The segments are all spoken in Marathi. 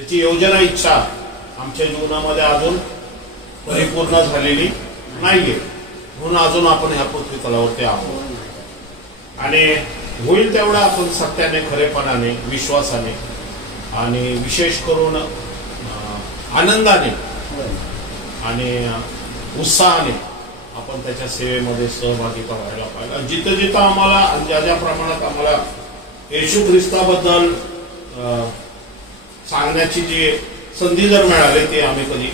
त्याची योजना इच्छा आमच्या जीवनामध्ये अजून परिपूर्ण झालेली नाहीये, म्हणून अजून आपण ह्या पृथ्वी तलावरती आहोत आणि होईल तेवढा आपण सत्याने, खरेपणाने, विश्वासाने आणि विशेष करून आनंदाने आणि उत्साहाने आपण त्याच्या सेवेमध्ये सहभागी व्हायला पाहिजे. जिथं जिथं आम्हाला ज्या ज्या प्रमाणात आम्हाला येशू ख्रिस्ताबद्दल सांगण्याची जी संधी जर मिळाली ते आम्ही कधी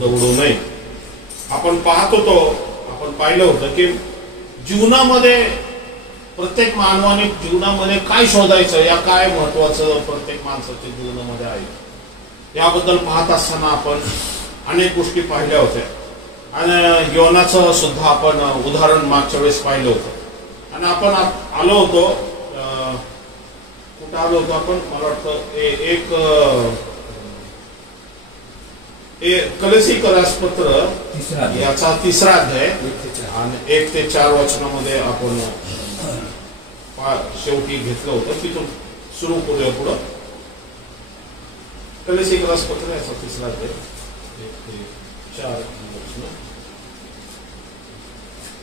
दवडू नये. आपण पाहत होतो, आपण पाहिलं होतं की जीवनामध्ये प्रत्येक मानवाने जीवनामध्ये काय शोधायचं, या काय महत्वाचं प्रत्येक माणसाच्या जीवनामध्ये आहे, याबद्दल पाहत असताना आपण अनेक गोष्टी पाहिल्या होत्या आणि योनाचं सुद्धा आपण उदाहरण मागच्या वेळेस पाहिलं होतं. आणि आपण आलो होतो, कुठं आलो होतो आपण, मला वाटतं एक कलसी करासपत्र याचा 3रा अध्याय आणि 1 ते 4 वचनामध्ये आपण शेवटी घेतलं होतं. तिथून सुरू करूया पुढं. कलसी करासपत्र याचा 3रा अध्याय 1 ते 4 वचन.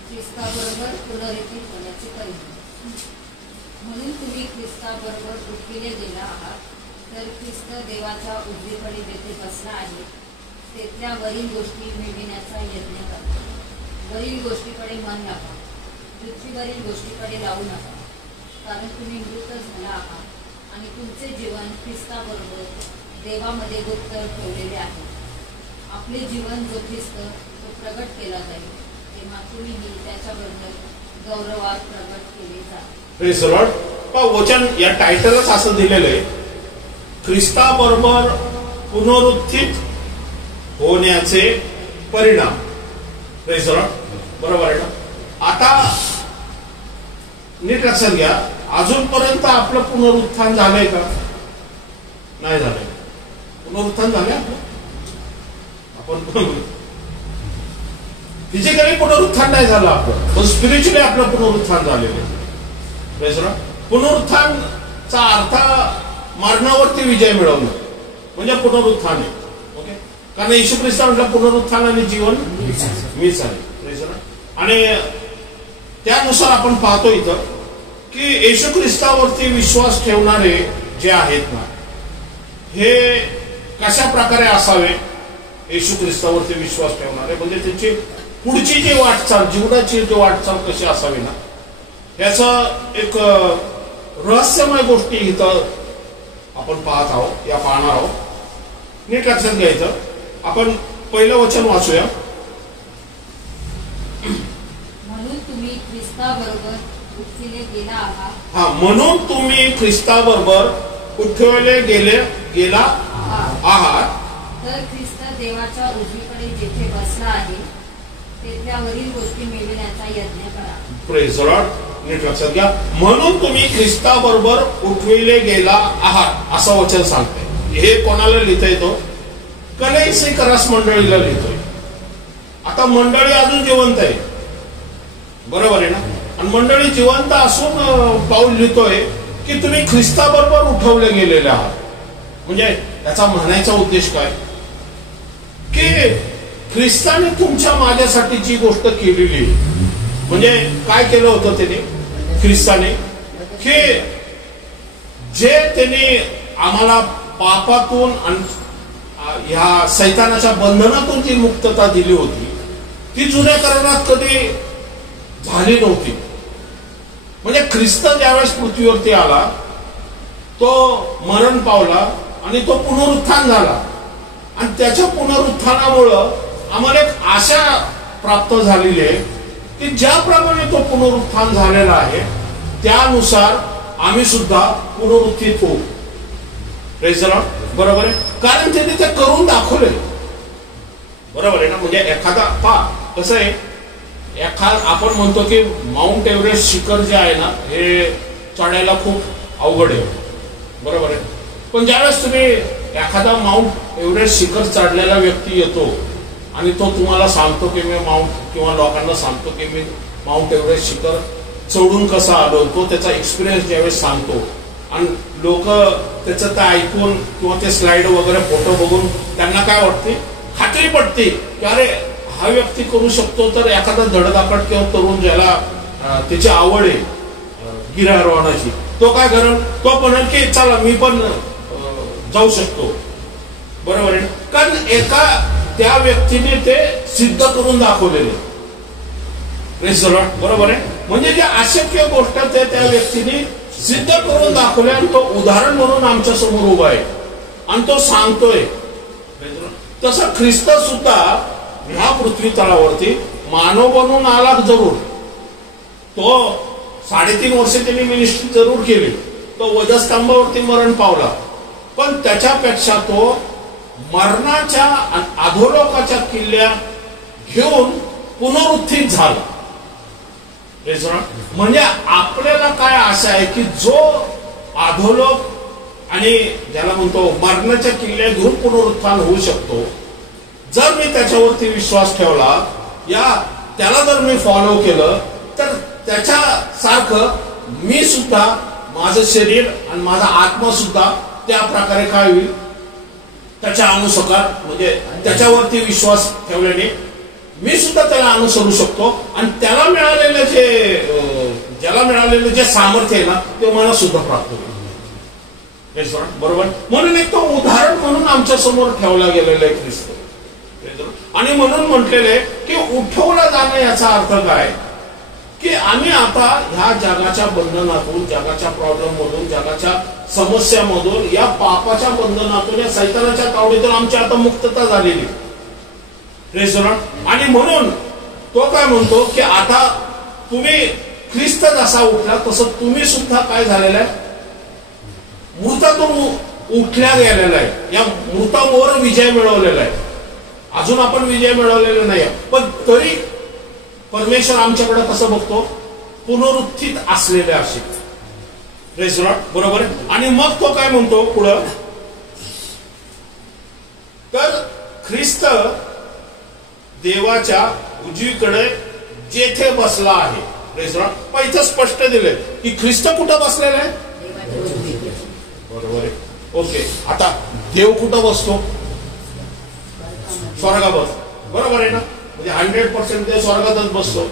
ख्रिस्ताबरोबर पुनरुत्थित होण्याची परिणाम. म्हणून तुम्ही ख्रिस्ताबरोबर उठविले गेला आहात, तर ख्रिस्त देवाच्या उजवीकडे जेथे बसला आहे तेथल्या वरील गोष्टी मिळविण्याचा यत्न करा. वरील गोष्टीकडे मन लावा, पृथ्वीवरील गोष्टीकडे लावू नका, कारण तुम्ही मृत झाला आहात आणि तुमचे जीवन ख्रिस्ताबरोबर देवामध्ये गुप्त ठेवलेले आहे. आपले जीवन जो ख्रिस्त तो प्रगट केला जाईल तेव्हा तुम्हीही त्याच्याबरोबर गौरवात प्रगट केले जा. वचन या टायटलच असं दिलेलं आहे, ख्रिस्ताबरोबर पुनरुत्थित होण्याचे परिणाम. बरोबर आहे ना? आता नीट लक्षात घ्या, अजूनपर्यंत आपलं पुनरुत्थान झालंय का? नाही झालंय. पुनरुत्थान झालंय आपलं? आपण फिजिकली पुनरुत्थान नाही झालं आपलं, पण स्पिरिच्युअली आपलं पुनरुत्थान झालेलं आहे. पुनरुत्थानचा अर्थ मरणावरती विजय मिळवणं म्हणजे पुनरुत्थान आहे. ओके, कारण येशू ख्रिस्त म्हटलं पुनरुत्थान आणि जीवन मीच आहे. आणि त्यानुसार आपण पाहतो इथं की येशू ख्रिस्तावरती विश्वास ठेवणारे जे आहेत ना, हे कशा प्रकारे असावे? येशू ख्रिस्तावरती विश्वास ठेवणारे म्हणजे त्यांची पुढची जी वाटचाल, जीवनाची जी वाटचाल कशी असावी ना, याचं एक रहस्यमय गोष्टी इथं आपण पाहत आहोत, या पाहणार आहोत. नीट लक्षात घ्यायचं. आपण पहिलं वचन वाचूया. म्हणून तुम्ही ख्रिस्ताबरोबर उठविले गेला आहात. हा, म्हणून तुम्ही ख्रिस्ताबरोबर उठवले गेला आहात, तर ख्रिस्त देवाच्या उजवीकडे जेथे बसला आहे तेथल्या वरील गोष्टी मिळविण्याचा यत्न करा. Praise Lord. नीट लक्षात घ्या. म्हणून तुम्ही ख्रिस्ताबरोबर उठविले गेला आहात असं वचन सांगते. हे कोणाला लिहिता येतो? कलसी करास मंडळीला लिहितोय. आता मंडळी अजून जिवंत आहे, बरोबर आहे ना? आणि मंडळी जिवंत असून पाऊल लिहितोय की तुम्ही ख्रिस्ताबरोबर उठवले गेलेले आहात. म्हणजे त्याचा म्हणायचा उद्देश काय? की ख्रिस्ताने तुमच्या माझ्यासाठी जी गोष्ट केलेली, म्हणजे काय केलं होतं त्याने, ख्रिस्ताने, की जे त्यांनी आम्हाला पापातून ह्या सैतानाच्या बंधनातून जी मुक्तता दिली होती ती जुन्या करारात कधी झाली नव्हती. म्हणजे ख्रिस्त ज्यावेळेस पृथ्वीवरती आला, तो मरण पावला आणि तो पुनरुत्थान झाला आणि त्याच्या पुनरुत्थानामुळं आम्हाला एक आशा प्राप्त झालेली आहे की ज्याप्रमाणे तो पुनरुत्थान झालेला आहे त्यानुसार आम्ही सुद्धा पुनरुत्थित होऊ. Praise the Lord. बरोबर आहे, कारण त्यांनी ते करून दाखवले. बरोबर आहे ना? म्हणजे एखादा कसं आहे, आपण म्हणतो की माउंट एव्हरेस्ट शिखर जे आहे ना, हे चढायला खूप अवघड आहे, बरोबर आहे. पण ज्यावेळेस तुम्ही एखादा माउंट एव्हरेस्ट शिखर चढलेला व्यक्ती येतो आणि तो तुम्हाला सांगतो की मी किंवा लोकांना सांगतो की मी माउंट एव्हरेस्ट शिखर चढून कसा आलो, तो त्याचा एक्सपिरियन्स ज्यावेळेस सांगतो, आणि लोक त्याचं ते ऐकून किंवा ते स्लाइड वगैरे फोटो बघून त्यांना काय वाटते, खात्री पटते की अरे हा व्यक्ती करू शकतो, तर एखादा धडधाकट किंवा तरुण ज्याला त्याची आवड आहे गिर्यारोहणाची, तो काय करेल, तो म्हणेल की चला मी पण जाऊ शकतो. बरोबर आहे, कारण एका त्या व्यक्तीने ते सिद्ध करून दाखवलेले. बरोबर आहे, म्हणजे जे अशक्य गोष्ट ते त्या व्यक्तीने सिद्ध करून दाखवले आणि तो उदाहरण म्हणून आमच्या समोर उभा आहे आणि तो सांगतोय. तसं ख्रिस्त सुद्धा ह्या पृथ्वी तळावरती मानव बनून आला जरूर, तो 3.5 वर्ष त्यांनी मिनिस्ट्री जरूर केली, तो वधस्तंभावरती मरण पावला, पण त्याच्यापेक्षा तो मरणाच्या अधोलोकाच्या किल्ल्या घेऊन पुनरुत्थित झाला. म्हणजे आपल्याला काय आशा आहे की जो अधोलोक आणि ज्याला म्हणतो मरणाच्या किल्ल्या घेऊन पुनरुत्थान होऊ शकतो, जर मी त्याच्यावरती विश्वास ठेवला, त्याला जर मी फॉलो केलं, तर त्याच्या सारखं मी सुद्धा, माझं शरीर आणि माझा आत्मा सुद्धा त्या प्रकारे काय होईल, त्याच्या अनुसार, म्हणजे त्याच्यावरती विश्वास ठेवल्याने मी सुद्धा त्याला अनुसरू शकतो आणि त्याला मिळालेलं ज्याला मिळालेलं जे सामर्थ्य आहे ना, ते मला सुद्धा प्राप्त होईल. बरोबर, म्हणून एक तो उदाहरण म्हणून आमच्या समोर ठेवला गेलेला आहे ख्रिस्त. आणि म्हणून म्हटलेलं आहे की उठवला जाणं याचा अर्थ काय, की आम्ही आता ह्या जगाच्या बंधनातून, जगाच्या प्रॉब्लेम मधून, जगाच्या समस्यामधून, या पापाच्या बंधनातून, या सैतानाच्या तावडीतून आमची आता मुक्तता झालेली. आणि म्हणून तो काय म्हणतो की आता तुम्ही ख्रिस्त जसा उठला तसं तुम्ही सुद्धा काय झालेलं आहे, मृतातून उठल्या गेलेला आहे, या मृतांवर विजय मिळवलेला आहे. अजून आपण विजय मिळवलेला नाही, पण तरी परमेश्वर आमच्याकडे कसं बघतो, पुनरुत्थित असलेले असे. बरोबर आहे. आणि मग तो काय म्हणतो पुढं, तर ख्रिस्त देवाच्या उजवीकडे जेथे बसला आहे. इथं स्पष्ट दिले की ख्रिस्त कुठं बसलेला आहे, बरोबर आहे. ओके, आता देव कुठं बसतो, स्वर्गात. बरोबर आहे ना, म्हणजे 100% देव स्वर्गातच बसतो.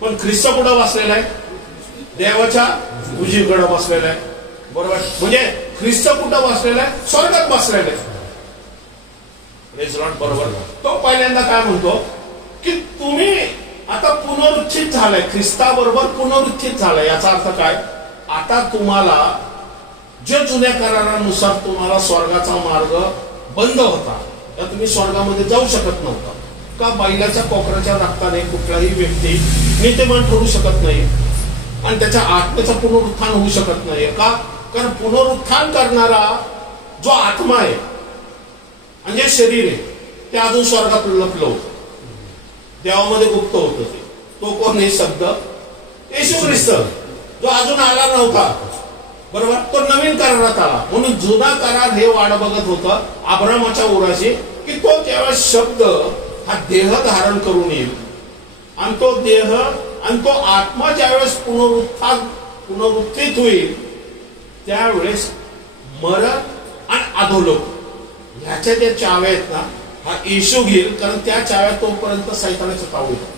पण ख्रिस्त कुठं बसलेला आहे, देवाच्या उजवीकडे बसलेला आहे. बरोबर, म्हणजे ख्रिस्त कुठं बसलेला आहे, स्वर्गात बसलेला आहे. बरोबर. तो पहिल्यांदा काय म्हणतो की तुम्ही आता पुनरुत्थित झालाय, ख्रिस्ताबरोबर पुनरुत्थित झालाय. याचा अर्थ काय, आता तुम्हाला जे जुन्या करारानुसार तुम्हाला स्वर्गाचा मार्ग बंद होता, तर तुम्ही स्वर्गामध्ये जाऊ शकत नव्हता. का, बैलाच्या कोकराच्या रक्ताने कुठलाही व्यक्ती नीतिमान ठरू शकत नाही आणि त्याच्या आत्म्याचं पुनरुत्थान होऊ शकत नाही. का, कारण पुनरुत्थान करणारा जो आत्मा आहे आणि जे शरीर आहे ते अजून स्वर्गात लपलं होतं, देवामध्ये गुप्त होतं. तो कोण आहे शब्द, येशू ख्रिस्त, जो अजून आला नव्हता. बरोबर, तो नवीन करारात आला. म्हणून जुना करार हे वाट बघत होतं अब्रामाच्या उराशी, की तो त्यावेळेस शब्द हा देह धारण करून येईल आणि तो देह आणि तो आत्मा ज्यावेळेस पुनरुत्थित होईल, त्यावेळेस मरण आणि अधोलोक ह्याच्या ज्या चाव्या आहेत ना, हा येशू घेईल. कारण त्या चाव्या तोपर्यंत सैतानाच्या तावडीत,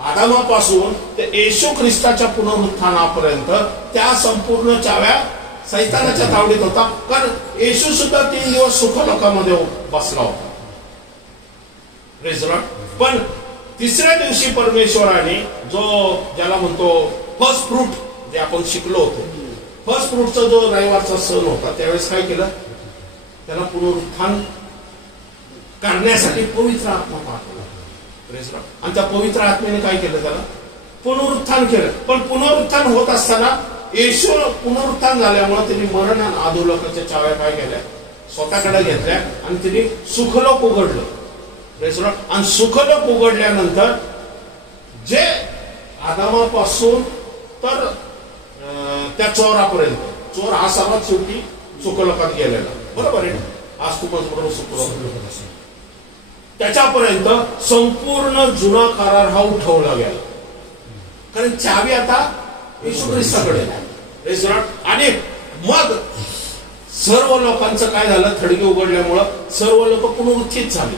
आदामापासून ते येशू ख्रिस्ताच्या पुनरुत्थानापर्यंत त्या संपूर्ण चाव्या सैतानाच्या तावडीत होता. कारण येशू सुद्धा 3 दिवस सुखलोकामध्ये बसला होता. पण तिसऱ्या दिवशी परमेश्वराने जो ज्याला म्हणतो फर्स्ट फ्रूट, जे आपण शिकलो होतो, फर्स्ट फ्रूटचा जो रविवारचा सण होता, त्यावेळेस काय केलं, त्याला पुनरुत्थान करण्यासाठी पवित्र आत्मा पाठवला. आणि त्या पवित्र आत्म्याने काय केलं, त्याला पुनरुत्थान केलं. पण पुनरुत्थान होत असताना येशू पुनरुत्थान झाल्यामुळे त्यांनी मरण आणि अधोलोकाच्या चाव्या काय केल्या, स्वतःकडे घेतल्या आणि त्यांनी सुखलोक उघडलं. आणि सुखलोक उघडल्यानंतर जे आदामापासून तर त्या चोरापर्यंत, चोर हा सर्वात शेवटी सुखलोकात गेलेला. बरोबर आहे, आज खूपच बरोबर सुखलोक, त्याच्यापर्यंत संपूर्ण जुना करार हा उठवला गेला. कारण चावी आता येशू ख्रिस्ताकडे. आणि मग सर्व लोकांचं काय झालं, थडगे उघडल्यामुळं सर्व लोक पुनरुत्थित झाले.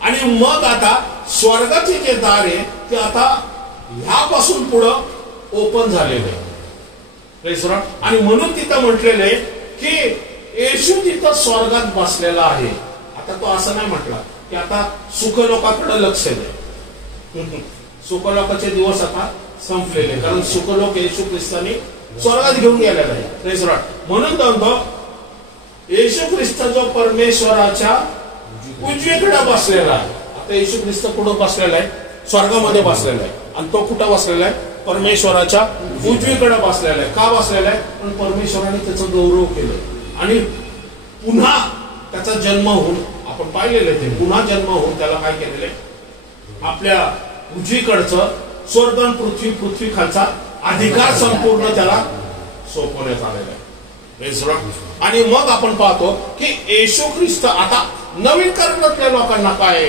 आणि मग आता स्वर्गाचे जे दार आहे ते आता ह्यापासून पुढं ओपन झालेलं आहे. आणि म्हणून तिथं म्हटलेलं आहे की येशू तिथं स्वर्गात बसलेला आहे. आता तो असं नाही म्हटला की आता सुखलोकाकडे लक्ष द्या. सुखलोकाचे दिवस आता संपलेले, कारण सुखलोक येशू ख्रिस्ताने स्वर्गात घेऊन गेलेला आहे. म्हणून म्हणतो येशू ख्रिस्त जो परमेश्वराच्या उजवीकडे बसलेला आहे. आता येशू ख्रिस्त कुठं बसलेला आहे, स्वर्गामध्ये बसलेला आहे. आणि तो कुठं बसलेला आहे, परमेश्वराच्या उजवीकडे बसलेला आहे. का बसलेला आहे, पण परमेश्वराने त्याचा गौरव केलं आणि पुन्हा त्याचा जन्म होऊन, आपण पाहिलेलं आहे ते, पुन्हा जन्म होऊन त्याला काय केलेलं आहे, आपल्या उजवीकडचं स्वर्ग आणि पृथ्वी, पृथ्वी खालचा अधिकार संपूर्ण त्याला सोपवण्यात आलेला आहे. आणि मग आपण पाहतो की येशू ख्रिस्त आता नवीन करण्यातल्या लोकांना काय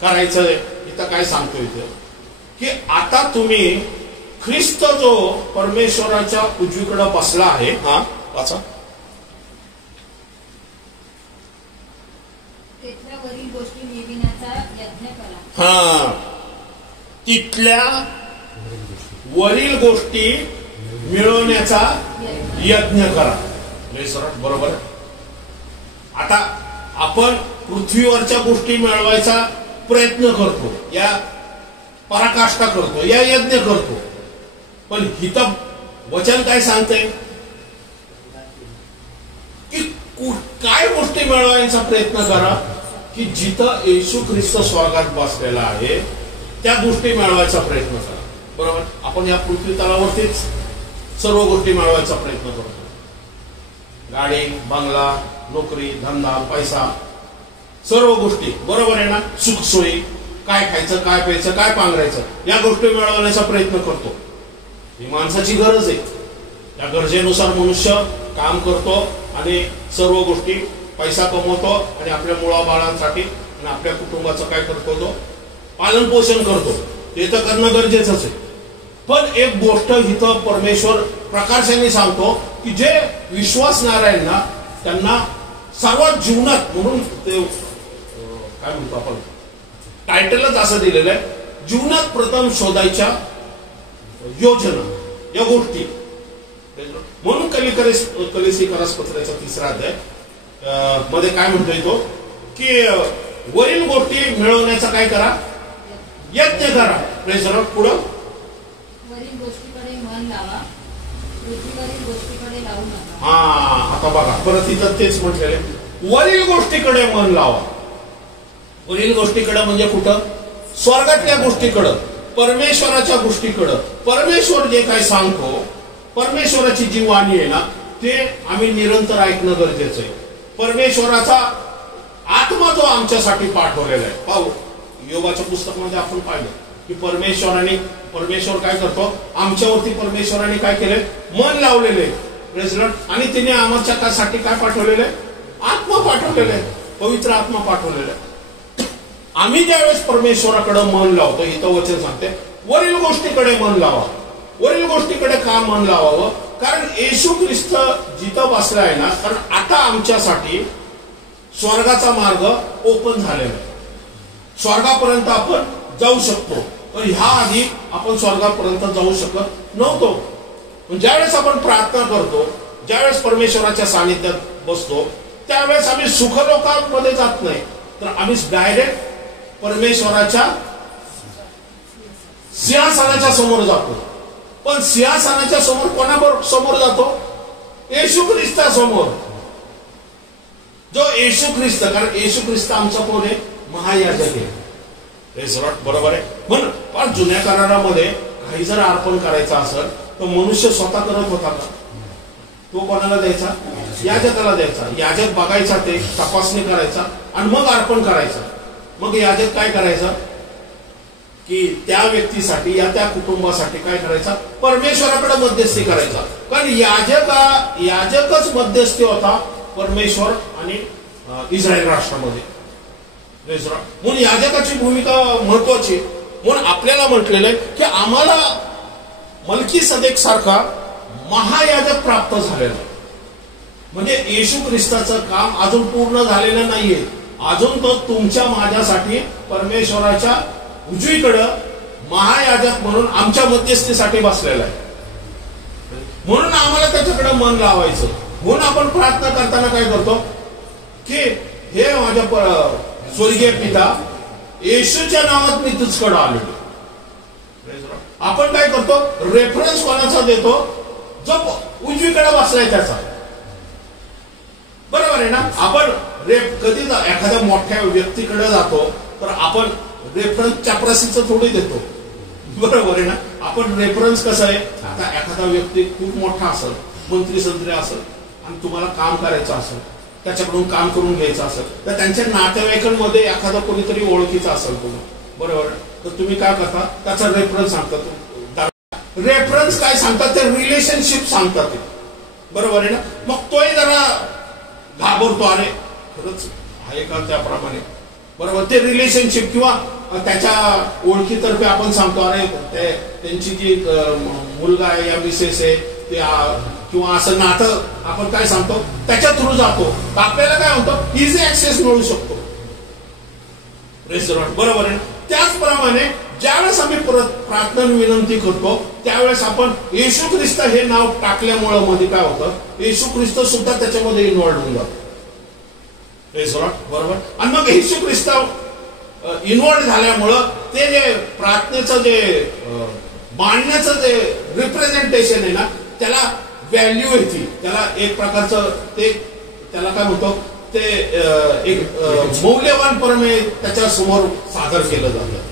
करायचं, इथं काय सांगतो इथे की आता तुम्ही ख्रिस्त जो परमेश्वराच्या उजवीकडे बसला आहे, हा वाचा, तिथल्या वरील गोष्टी मिळविण्याचा यत्न करा. हा, तिथल्या वरील गोष्टी मिळवण्याचा यत्न करा. बरोबर. आता आपण पृथ्वीवरच्या गोष्टी मिळवायचा प्रयत्न करतो, या पराकाष्ठा करतो, या यज्ञ करतो. पण हिथं वचन काय सांगतंय की काय गोष्टी मिळवायचा प्रयत्न करा, की जिथं येशू ख्रिस्त स्वर्गात बसलेला आहे त्या गोष्टी मिळवायचा प्रयत्न करा. बरोबर. आपण या पृथ्वी तलावरतीच सर्व गोष्टी मिळवायचा प्रयत्न करतो. गाडी, बंगला, नोकरी, धंदा, पैसा, सर्व गोष्टी. बरोबर आहे ना. सुखसोयी, काय खायचं, काय प्यायचं, काय पांघरायचं, या गोष्टी मिळवण्याचा प्रयत्न करतो. ही माणसाची गरज आहे. या गरजेनुसार मनुष्य काम करतो आणि सर्व गोष्टी पैसा कमवतो आणि आपल्या मुलाबाळांसाठी आणि आपल्या कुटुंबाचं काय करतो, तो पालन पोषण करतो. ते तर करणं गरजेचंच आहे. पण एक गोष्ट इथं परमेश्वर प्रकाशाने सांगतो की जे विश्वासणाऱ्यांना, त्यांना सर्वात जीवनात, म्हणून ते काय म्हणतो आपण, टायटलच असं दिलेलं आहे, जीवनात प्रथम शोधायच्या योजना, या गोष्टी. म्हणून कलिसिकरास पत्राचा 3रा अध्याय मध्ये काय म्हणतोय तो की वरील गोष्टी मिळवण्याचा काय करा, यत्न करा. पुढं वरील गोष्टीकडे मन लावा, पृथ्वीवरील गोष्टीकडे लावू नका. हा, आता बघा परत इथं तेच म्हटलेले, वरील गोष्टीकडे मन लावा. वरील गोष्टीकडे म्हणजे कुठं, स्वर्गातल्या गोष्टीकडं, परमेश्वराच्या गोष्टीकडं. परमेश्वर जे काय सांगतो, परमेश्वराची जी वाणी आहे ना, ते आम्ही निरंतर ऐकणं गरजेचं आहे. परमेश्वराचा आत्मा जो आमच्यासाठी पाठवलेला आहे. पाहू, योगाच्या पुस्तकामध्ये आपण पाहिलं की परमेश्वर काय करतो, आमच्यावरती परमेश्वराने काय केलंय, मन लावलेले आणि तिने आमच्यासाठी काय पाठवलेलं आहे, आत्मा पाठवलेलं आहे, पवित्र आत्मा पाठवलेला आहे. आम्ही ज्यावेळेस परमेश्वराकडे मन लावतो, इथं वचन सांगते वरील गोष्टीकडे मन लावा. वरील गोष्टीकडे का मन लावावं, कारण येशू ख्रिस्त जिथं बसला आहे ना, कारण आता आमच्यासाठी स्वर्गाचा मार्ग ओपन झालेला आहे. स्वर्गापर्यंत आपण जाऊ शकतो. पण ह्या आधी आपण स्वर्गापर्यंत जाऊ शकत नव्हतो. ज्यावेळेस आपण प्रार्थना करतो, ज्यावेळेस परमेश्वराच्या सानिध्यात बसतो, त्यावेळेस आम्ही सुखलोकांमध्ये जात नाही, तर आम्ही डायरेक्ट परमेश्वराच्या सिंहासनाच्या समोर जातो. पण सिंहासनाच्या समोर कोणाबरोबर समोर जातो, येशू ख्रिस्ता समोर. जो येशू ख्रिस्त, कारण येशू ख्रिस्त आमचा कोण आहे, महायाजक आहे. बरोबर आहे. म्हणून पण जुन्या करारामध्ये काही जर अर्पण करायचं असेल तर मनुष्य स्वतः करत होता का, तो कोणाला द्यायचा, याजकाला द्यायचा. याजक बघायचा, ते तपासणी करायचा आणि मग अर्पण करायचा. मग याजक काय करायचा की त्या व्यक्तीसाठी या त्या कुटुंबासाठी काय करायचा, परमेश्वराकडे मध्यस्थी करायचा. कारण याजकच मध्यस्थी होता परमेश्वर आणि इस्रायल राष्ट्रामध्ये. म्हणून याजकाची भूमिका महत्वाची. म्हणून आपल्याला म्हटलेलं आहे की आम्हाला मलकीसदेक सारखा महायाजक प्राप्त झालेला आहे. म्हणजे येशू ख्रिस्ताचं काम अजून पूर्ण झालेलं नाहीये. अजून तो तुमच्या माझ्यासाठी परमेश्वराच्या उजवीकडं महायाजक म्हणून आमच्या मध्यस्थीसाठी बसलेला आहे. म्हणून आम्हाला त्याच्याकडे मन लावायचं. म्हणून आपण प्रार्थना करताना काय करतो की हे माझ्या स्वर्गीय पिता, येशूच्या नावात मी तुझकडे आलेलो. आपण काय करतो, रेफरन्स कोणाचा देतो, जो उजवीकडे बसलाय त्याचा. बरोबर आहे ना. आपण कधी एखाद्या मोठ्या व्यक्तीकडे जातो तर आपण रेफरन्स चापरासीचं थोडी देतो. बरोबर आहे ना. आपण रेफरन्स कसं आहे, आता एखादा व्यक्ती खूप मोठा असेल, मंत्री संत्री असेल आणि तुम्हाला काम करायचं असेल, त्याच्याकडून काम करून घ्यायचं असेल, तर त्यांच्या नातेवाईकांमध्ये एखादा कोणीतरी ओळखीचा असेल तुम्हाला, बरोबर, तर तुम्ही काय करता, त्याचा रेफरन्स सांगता. रेफरन्स काय सांगतात, ते रिलेशनशिप सांगतात ते. बरोबर आहे ना. मग तोही जरा घाबरतो, अरे खरंच आहे का त्याप्रमाणे. बरोबर. ते रिलेशनशिप किंवा त्याच्या ओळखीतर्फे आपण सांगतो, अरे त्यांची जी मुलगा आहे या मिसेस आहे ते, किंवा असं नातं आपण काय सांगतो त्याच्या थ्रू जातो. आपल्याला काय होतं, इझी ऍक्सेस मिळू शकतो. बरोबर आहे. त्याचप्रमाणे ज्यावेळेस आम्ही प्रार्थना विनंती करतो त्यावेळेस आपण येशू ख्रिस्त हे नाव टाकल्यामुळे मध्ये काय होतं, येशू ख्रिस्त सुद्धा त्याच्यामध्ये इन्व्हॉल्व होऊन जातो. बरोबर. आणि मग येशू ख्रिस्त इन्व्हॉल्व झाल्यामुळं ते जे प्रार्थनेचं जे मांडण्याचं जे रिप्रेझेंटेशन आहे ना, त्याला व्हॅल्यू येते, त्याला एक प्रकारचं ते त्याला काय म्हणतो, ते एक मौल्यवान परमे त्याच्या समोर सादर केलं जातं.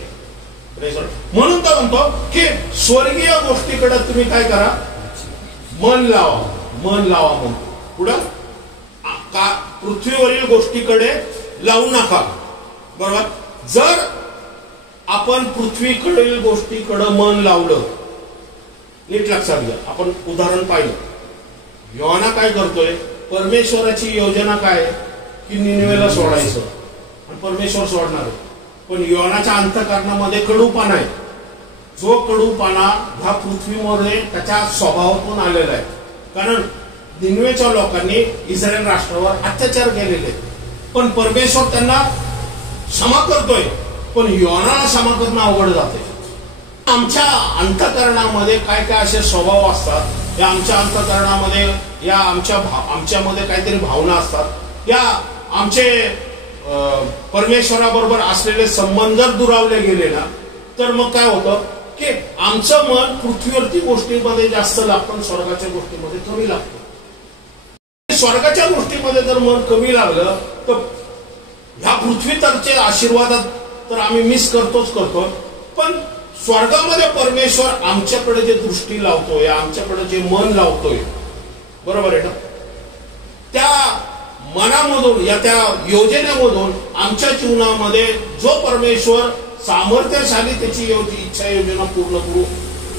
म्हणून तो म्हणतो की स्वर्गीय गोष्टीकडे तुम्ही काय करा, मन लावा. मन लावा म्हणतो. पुढं का पृथ्वीवरील गोष्टीकडे लावू नका. बरोबर. जर आपण पृथ्वीकडील गोष्टीकडे मन लावलं, नीट लक्षात घ्या, आपण उदाहरण पाहिलं, योना काय करतोय, परमेश्वराची योजना काय की निनवेला सोडायचं, आणि परमेश्वर सोडणार. पण योनाच्या अंतःकरणामध्ये कडूपणा आहे. जो कडूपणा ह्या पृथ्वीमध्ये त्याच्या स्वभावातून आलेला आहे. कारण निनवेच्या लोकांनी इस्रायल राष्ट्रावर अत्याचार केलेले, पण परमेश्वर त्यांना क्षमा करतोय, पण योनाला क्षमा करणं अवघड जाते. आमच्या अंतःकरणामध्ये काय काय असे स्वभाव असतात, या आमच्या अंतःकरणामध्ये या आमच्यामध्ये काहीतरी भावना असतात, या आमचे परमेश्वराबरोबर असलेले संबंध जर दुरावले गेले ना, तर मग काय होतं की आमचं मन पृथ्वीवरती गोष्टीमध्ये जास्त लागतं, स्वर्गाच्या गोष्टीमध्ये कमी लागतं. स्वर्गाच्या गोष्टीमध्ये जर मन कमी लागलं तर ह्या पृथ्वीतरचे आशीर्वादात तर आम्ही मिस करतोच करतो. पण स्वर्गामध्ये परमेश्वर आमच्याकडे जे दृष्टी लावतोय, आमच्याकडे जे मन लावतोय, बरोबर आहे ना, त्या मनामधून या त्या योजनेमधून आमच्या जीवनामध्ये जो परमेश्वर सामर्थ्यशाली त्याची इच्छा योजना पूर्ण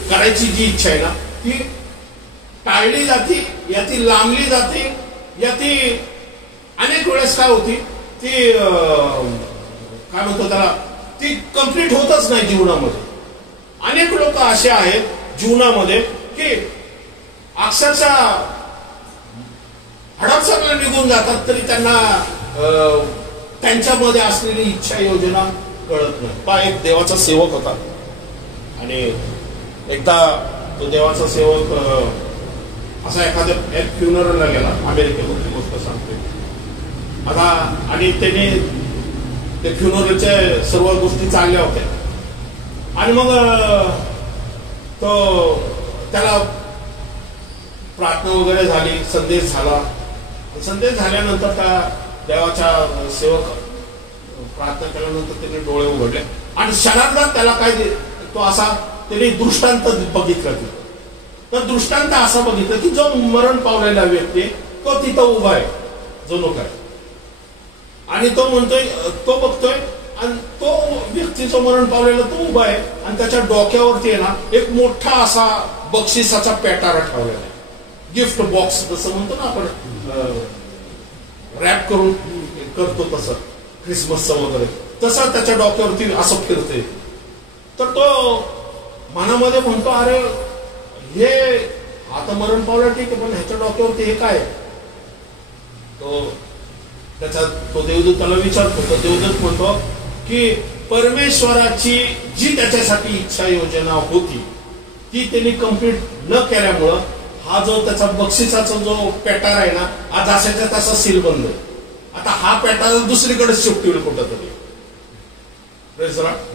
करायची जी इच्छा आहे ना, ती टाळली जाते, या ती लांबली जाते, या ती अनेक वेळेस काय होती, ती काय म्हणतो त्याला, ती कंप्लीट होतच नाही जीवनामध्ये. अनेक लोक असे आहेत जीवनामध्ये की अक्षरशः हडपसरला निघून जातात तरी त्यांना त्यांच्यामध्ये असलेली इच्छा योजना कळत नाही. हा एक देवाचा सेवक होता, आणि एकदा तो देवाचा सेवक असा एखाद्या फ्युनरलला गेला, अमेरिकेमध्ये गोष्ट सांगते आता, आणि त्याने ते फ्युनरलच्या सर्व गोष्टी चालल्या होत्या, आणि मग तो त्याला प्रार्थना वगैरे झाली, संदेश झाला. संदेश झाल्यानंतर त्या देवाच्या सेवक प्रार्थना केल्यानंतर त्याने डोळे उघडले, आणि क्षणार्धात त्याला काय तो असा त्याने दृष्टांत बघितलं. तर दृष्टांत असा बघितलं की जो मरण पावलेला व्यक्ती तो तिथं उभा आहे, जणू काय, आणि तो म्हणतोय, तो बघतोय, आणि तो व्यक्ती जो मरण पावलेला तो उभा आहे, आणि त्याच्या डोक्यावरती आहे ना एक मोठा असा बक्षिसाचा पेटारा ठेवलेला आहे, गिफ्ट बॉक्स जसं म्हणतो ना आपण, रॅप करून करतो तसं क्रिसमसचं वगैरे, तसं त्याच्या डोक्यावरती असं फिरते. तर तो मनामध्ये म्हणतो, अरे हे आता मरण पावलं ठीक आहे, पण ह्याच्या डोक्यावरती हे काय? तो देवदूत त्याला विचारतो. तर देवदूत म्हणतो की परमेश्वराची जी त्याच्यासाठी इच्छा योजना होती ती त्यांनी कंप्लीट न केल्यामुळं हा जो त्याचा बक्षिसाचा जो पॅटार आहे ना, हा जसाच्या तसा सील बंद आहे. आता हा पॅटार दुसरीकडे शिफ्ट होईल कुठंतरी.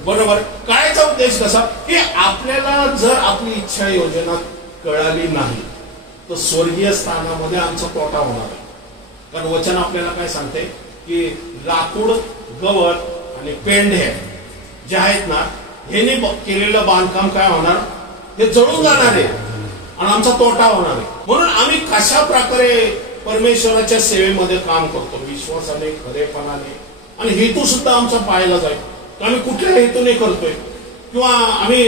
बरोबर. कायचा उद्देश कसा की आपल्याला जर आपली इच्छा योजना कळाली नाही तर स्वर्गीय स्थानामध्ये आमचा तोटा होणार आहे. कारण वचन आपल्याला काय सांगते की लाकूड, गवत आणि पेंढे जे आहेत ना, ह्याने केलेलं बांधकाम काय होणार, हे जळून जाणार आहे आणि आमचा तोटा होणार आहे. म्हणून आम्ही कशा प्रकारे परमेश्वराच्या सेवेमध्ये काम करतो, विश्वासाने, खरेपणाने, आणि हेतू सुद्धा आमचा पाहायला जाईल. आम्ही कुठल्या हेतूने करतोय, किंवा आम्ही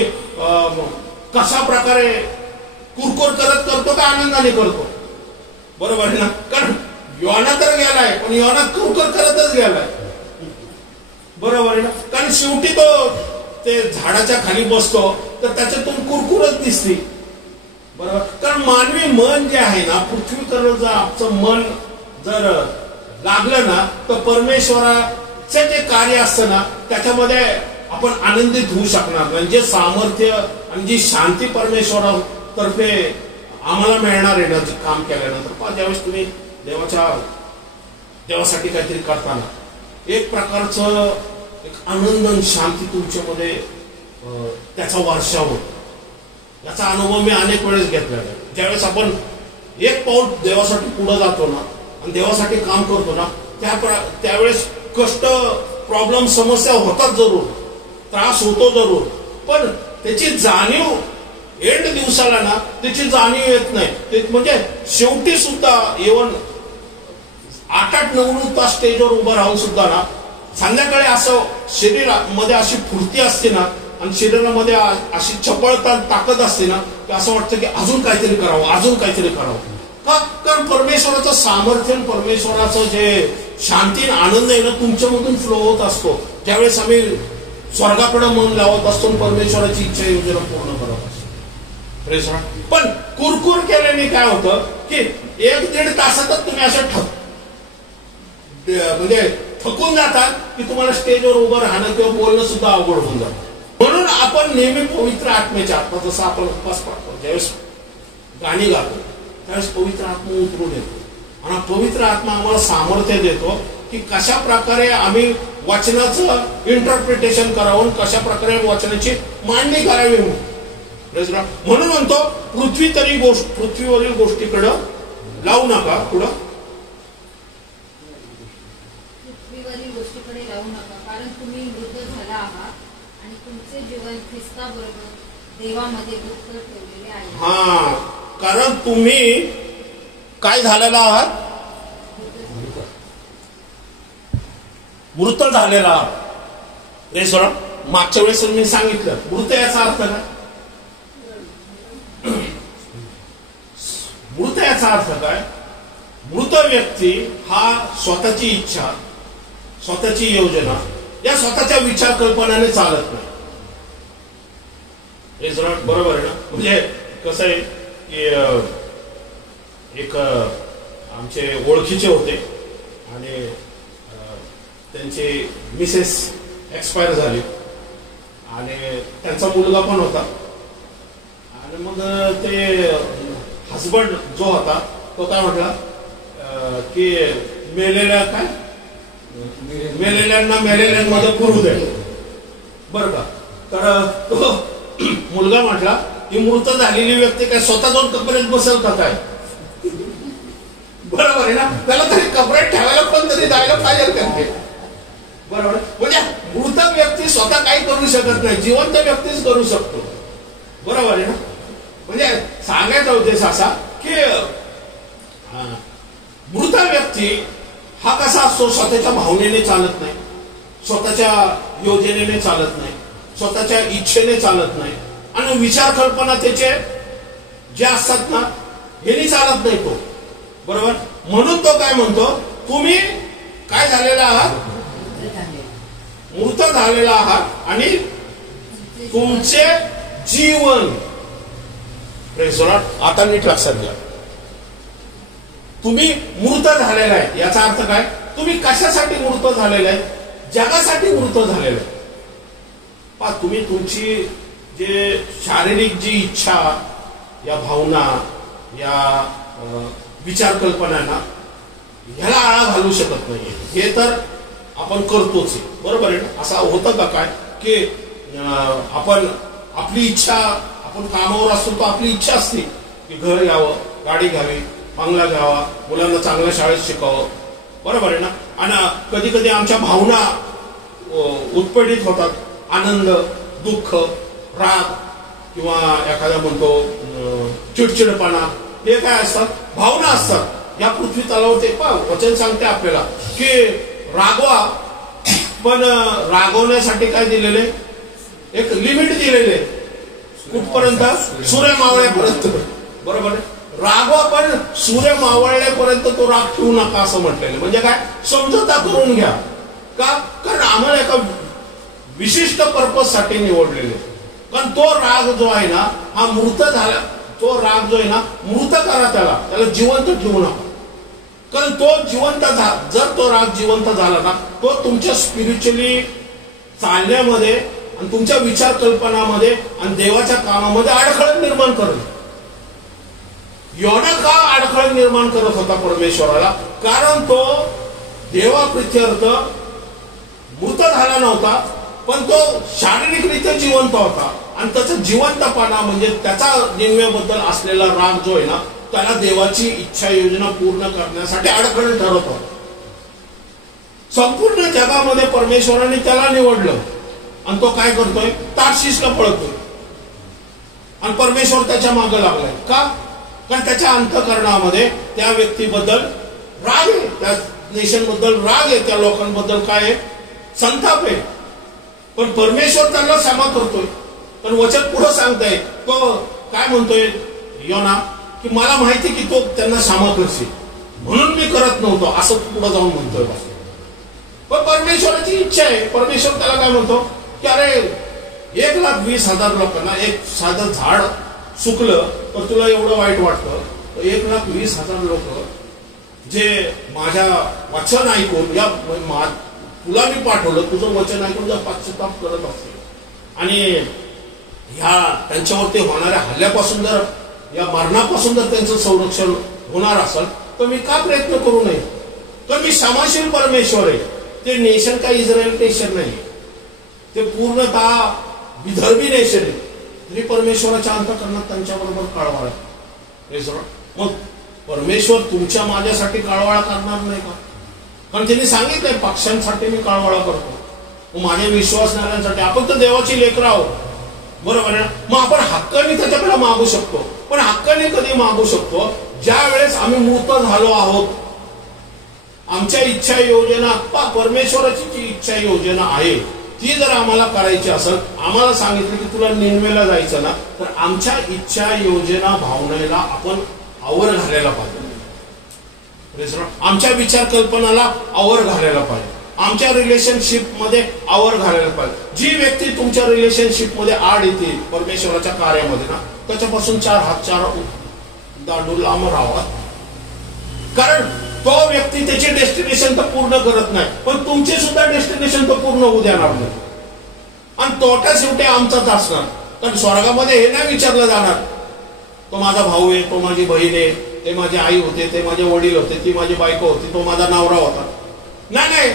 कशा प्रकारे कुरकुर करत करतो का आनंदाने करतो. बरोबर आहे ना. कारण योना तर गेलाय, पण योना कुरकुर करतच गेलाय. बरोबर आहे ना. कारण शेवटी तो ते झाडाच्या खाली बसतो तर त्याच्यातून कुरकुरच दिसते. बरोबर. कारण मानवी मन जे आहे ना, पृथ्वीकडे जर आमचं मन जर लागलं ना, तर परमेश्वराचं जे कार्य असतं ना त्याच्यामध्ये आपण आनंदित होऊ शकणार नाही. जे सामर्थ्य आणि जी शांती परमेश्वरातर्फे आम्हाला मिळणार आहे ना काम केल्यानंतर, ज्यावेळेस तुम्ही देवासाठी काहीतरी करताना एक प्रकारचं एक आनंद आणि शांती तुमच्यामध्ये त्याचा वर्षाव होतो. याचा अनुभव मी अनेक वेळेस घेतलेला आहे. ज्यावेळेस आपण एक पाऊल देवासाठी पुढे जातो ना आणि देवासाठी काम करतो ना, त्यावेळेस कष्ट, प्रॉब्लेम, समस्या होतात जरूर, त्रास होतो जरूर, पण त्याची जाणीव एंड दिवसाला ना त्याची जाणीव येत नाही. म्हणजे शेवटी सुद्धा इव्हन 8-9 तास स्टेजवर उभं राहून सुद्धा ना, संध्याकाळी असं शरीरामध्ये अशी फुर्ती असते ना आणि शरीरामध्ये अशी चपळता, ताकद असते ना, की असं वाटतं की अजून काहीतरी करावं, अजून काहीतरी करावं. का? कारण परमेश्वराचं सामर्थ्य, परमेश्वराचं जे शांती आनंद आहे ना तुमच्यामधून फ्लो होत असतो. ज्यावेळेस आम्ही स्वर्गाकडे मन लावत असतो, परमेश्वराची इच्छा योजना पूर्ण करत असतो. पण कुरकुर केल्याने काय होतं की 1-1.5 तासातच तुम्ही असं म्हणजे थकून जातात की तुम्हाला स्टेजवर उभं राहणं किंवा बोलणं सुद्धा अवघड होऊन जातं. म्हणून आपण नेहमी पवित्र आत्म्याच्या आत्मा, जसं आपण उपवास पाळतो, ज्यावेळेस गाणी गातो त्यावेळेस पवित्र आत्मा उतरून येतो आणि पवित्र आत्मा आम्हाला सामर्थ्य देतो की कशा प्रकारे आम्ही वचनाचं इंटरप्रिटेशन करावं, कशा प्रकारे वचनाची मांडणी करावी. म्हणून म्हणतो पृथ्वीवरील गोष्टीकडं लावू नका. पुढं पृथ्वीवरील गोष्टीकडे लावू नका, कारण तुम्ही मृत झाला आहात आणि तुमचे जीवन ख्रिस्ताबरोबर देवामध्ये गुप्त ठेवलेले आहे. हा, कारण तुम्ही काय झालेला आहात, मृत झालेला आहात. मागच्या वेळेस मी सांगितलं मृत याचा अर्थ काय. मृत याचा अर्थ काय, मृत व्यक्ती हा स्वतःची इच्छा, स्वतःची योजना या स्वतःच्या विचार कल्पनाने चालत नाही. बरोबर आहे ना. म्हणजे कसं आहे की एक आमचे ओळखीचे होते आणि त्यांची मिसेस एक्सपायर झाली आणि त्यांचा मुलगा पण होता. आणि मग ते हजबंड जो होता तो काय म्हटला की मेलेल्यांना मेलेल्यांमध्ये पुरू दे. बरं का. तर तो मुलगा म्हटला की मृत झालेली व्यक्ती काय स्वतः जाऊन कपड्यात बसेल का काय. बरोबर आहे ना. त्याला तरी कपड्यात ठेवायला पण तरी जायला पाहिजे का. बरोबर. म्हणजे मृत व्यक्ती स्वतः काही करू शकत नाही, जिवंत व्यक्तीच करू शकतो. बरोबर आहे ना. म्हणजे सांगायचा उद्देश असा की मृत व्यक्ती हा कसा असतो, स्वतःच्या भावनेने चालत नाही, स्वतःच्या योजनेने चालत नाही, स्वतःच्या इच्छेने चालत नाही आणि विचार कल्पना त्याचे जे असतात ना हे चालत नाही तो. बरोबर. म्हणून तो काय म्हणतो, तुम्ही काय झालेला आहात, मृत झालेला आहात आणि तुमचे जीवन प्रेज लॉर्ड. आता नीट लक्षात घ्या, तुम्ही मूर्त झालेला आहे याचा अर्थ काय? तुम्ही कशासाठी मूर्त झालेला आहे? जगासाठी मूर्त झालेला आहे. पहा, तुम्ही तुमची जे शारीरिक जी इच्छा, या भावना, या विचार कल्पना ह्याला आळा घालू शकत नाहीये. हे तर आपण करतोच आहे, बरोबर आहे ना? असं होतं का काय की आपण आपली इच्छा, आपण कामावर असतो तो आपली इच्छा असते की घर यावं, गाडी घ्यावी, बंगला घ्यावा, मुलांना चांगल्या शाळेत शिकावं, बरोबर आहे ना? आणि कधी कधी आमच्या भावना उत्पीडित होतात. आनंद, दुःख, राग किंवा एखादा म्हणतो चिडचिडपणा, हे काय असतात? भावना असतात. या पृथ्वी तलावर ते वचन सांगते आपल्याला की रागवा, पण रागवण्यासाठी काय दिलेले? एक लिमिट दिलेले. कुठपर्यंत? सूर्य मावळ्यापर्यंत, बरोबर आहे? रागवा, पण सूर्य मावळल्यापर्यंत तो राग ठेवू नका असं म्हटलेलं. म्हणजे काय? समझोता करून घ्या. का? कारण आम्हाला एका विशिष्ट पर्पज साठी निवडलेले. कारण तो राग जो आहे ना, हा मृत झाला. तो राग जो आहे ना, मृत करा, त्याला जिवंत ठेवू नका. कारण तो जिवंत जर तो राग जिवंत झाला ना, तो तुमच्या स्पिरिच्युअली चालण्यामध्ये आणि तुमच्या विचार कल्पनामध्ये आणि देवाच्या कामामध्ये अडखळ निर्माण करत. एवढा का अडखळ निर्माण करत होता परमेश्वराला? कारण तो देवाप्रित्यर्थ मृत झाला नव्हता, पण तो शारीरिकरित्या जिवंत होता. आणि त्याचा जिवंतपणा म्हणजे त्याचा निम्म्याबद्दल असलेला राग जो आहे ना, त्याला देवाची इच्छा योजना पूर्ण करण्यासाठी अडखळ ठरत होता. संपूर्ण जगामध्ये परमेश्वराने त्याला निवडलं आणि तो काय करतोय? तार्शीसला पळतोय. आणि परमेश्वर त्याच्या मागे लागलाय. का? कारण त्याच्या अंतःकरणामध्ये त्या व्यक्तीबद्दल राग आहे, त्या नेशन बद्दल राग आहे, त्या लोकांबद्दल काय आहे? संताप आहे. पण परमेश्वर त्यांना क्षमा करतोय. पण वचन पुढे सांगताय, तो काय म्हणतोय योना, की मला माहिती की तो त्यांना क्षमा करशील म्हणून मी करत नव्हतो, असं पुढे जाऊन म्हणतोय. पण परमेश्वराची इच्छा आहे. परमेश्वर त्याला काय म्हणतो की अरे 1,20,000 लोकांना, एक साधं झाड सुकलं तर तुला एवढं वाईट वाटतं, 1,20,000 लोक जे माझ्या वचन ऐकून, या तुला मी पाठवलं, तुझं वचन ऐकून जर पश्चाताप करत असतील आणि ह्या त्यांच्यावरती होणाऱ्या हल्ल्यापासून जर, या मरणापासून जर त्यांचं संरक्षण होणार असेल, तर मी का प्रयत्न करू नये? तर मी क्षमाशील परमेश्वर आहे. ते नेशन काय इस्रायल नेशन नाही, ते पूर्णतः विदर्भी नेशन आहे. तरी परमेश्वराच्या अंतःकरणात त्यांच्याबरोबर काळवाळ आहे. मग परमेश्वर तुमच्या माझ्यासाठी काळवाळा करणार नाही का? कारण त्यांनी सांगितलंय पक्षांसाठी मी काळवाळा करतो, माझ्या विश्वासणाऱ्यांसाठी. आपण तर देवाची लेकरं आहोत, बरोबर आहे. मग आपण हक्काने त्याच्याकडे मागू शकतो. पण हक्काने कधी मागू शकतो? ज्या वेळेस आम्ही मूर्त झालो आहोत. आमच्या इच्छा योजना, परमेश्वराची जी इच्छा योजना आहे ती जर आम्हाला करायची असेल, आम्हाला सांगितलं की तुला निनवेला जायचं ना, तर आमच्या इच्छा योजना भावनेला आपण आवर घालायला पाहिजे. आमच्या विचार कल्पनाला आवर घालायला पाहिजे. आमच्या रिलेशनशिप मध्ये आवर घालायला पाहिजे. जी व्यक्ती तुमच्या रिलेशनशिप मध्ये आड येते परमेश्वराच्या कार्यामध्ये ना, त्याच्यापासून 4 हात 4 दांडून लांब राहावा. कारण तो व्यक्ती त्याचे डेस्टिनेशन तर पूर्ण करत नाही, पण तुमचे सुद्धा डेस्टिनेशन तर पूर्ण होऊ देणार नाही. आणि तोटा शेवटी आमचाच असणार. कारण स्वर्गामध्ये हे नाही विचारलं जाणार तो माझा भाऊ आहे, तो माझी बहीण आहे, ते माझी आई होते, ते माझे वडील होते, ती माझी बायको होती, तो माझा नवरा होता. नाही,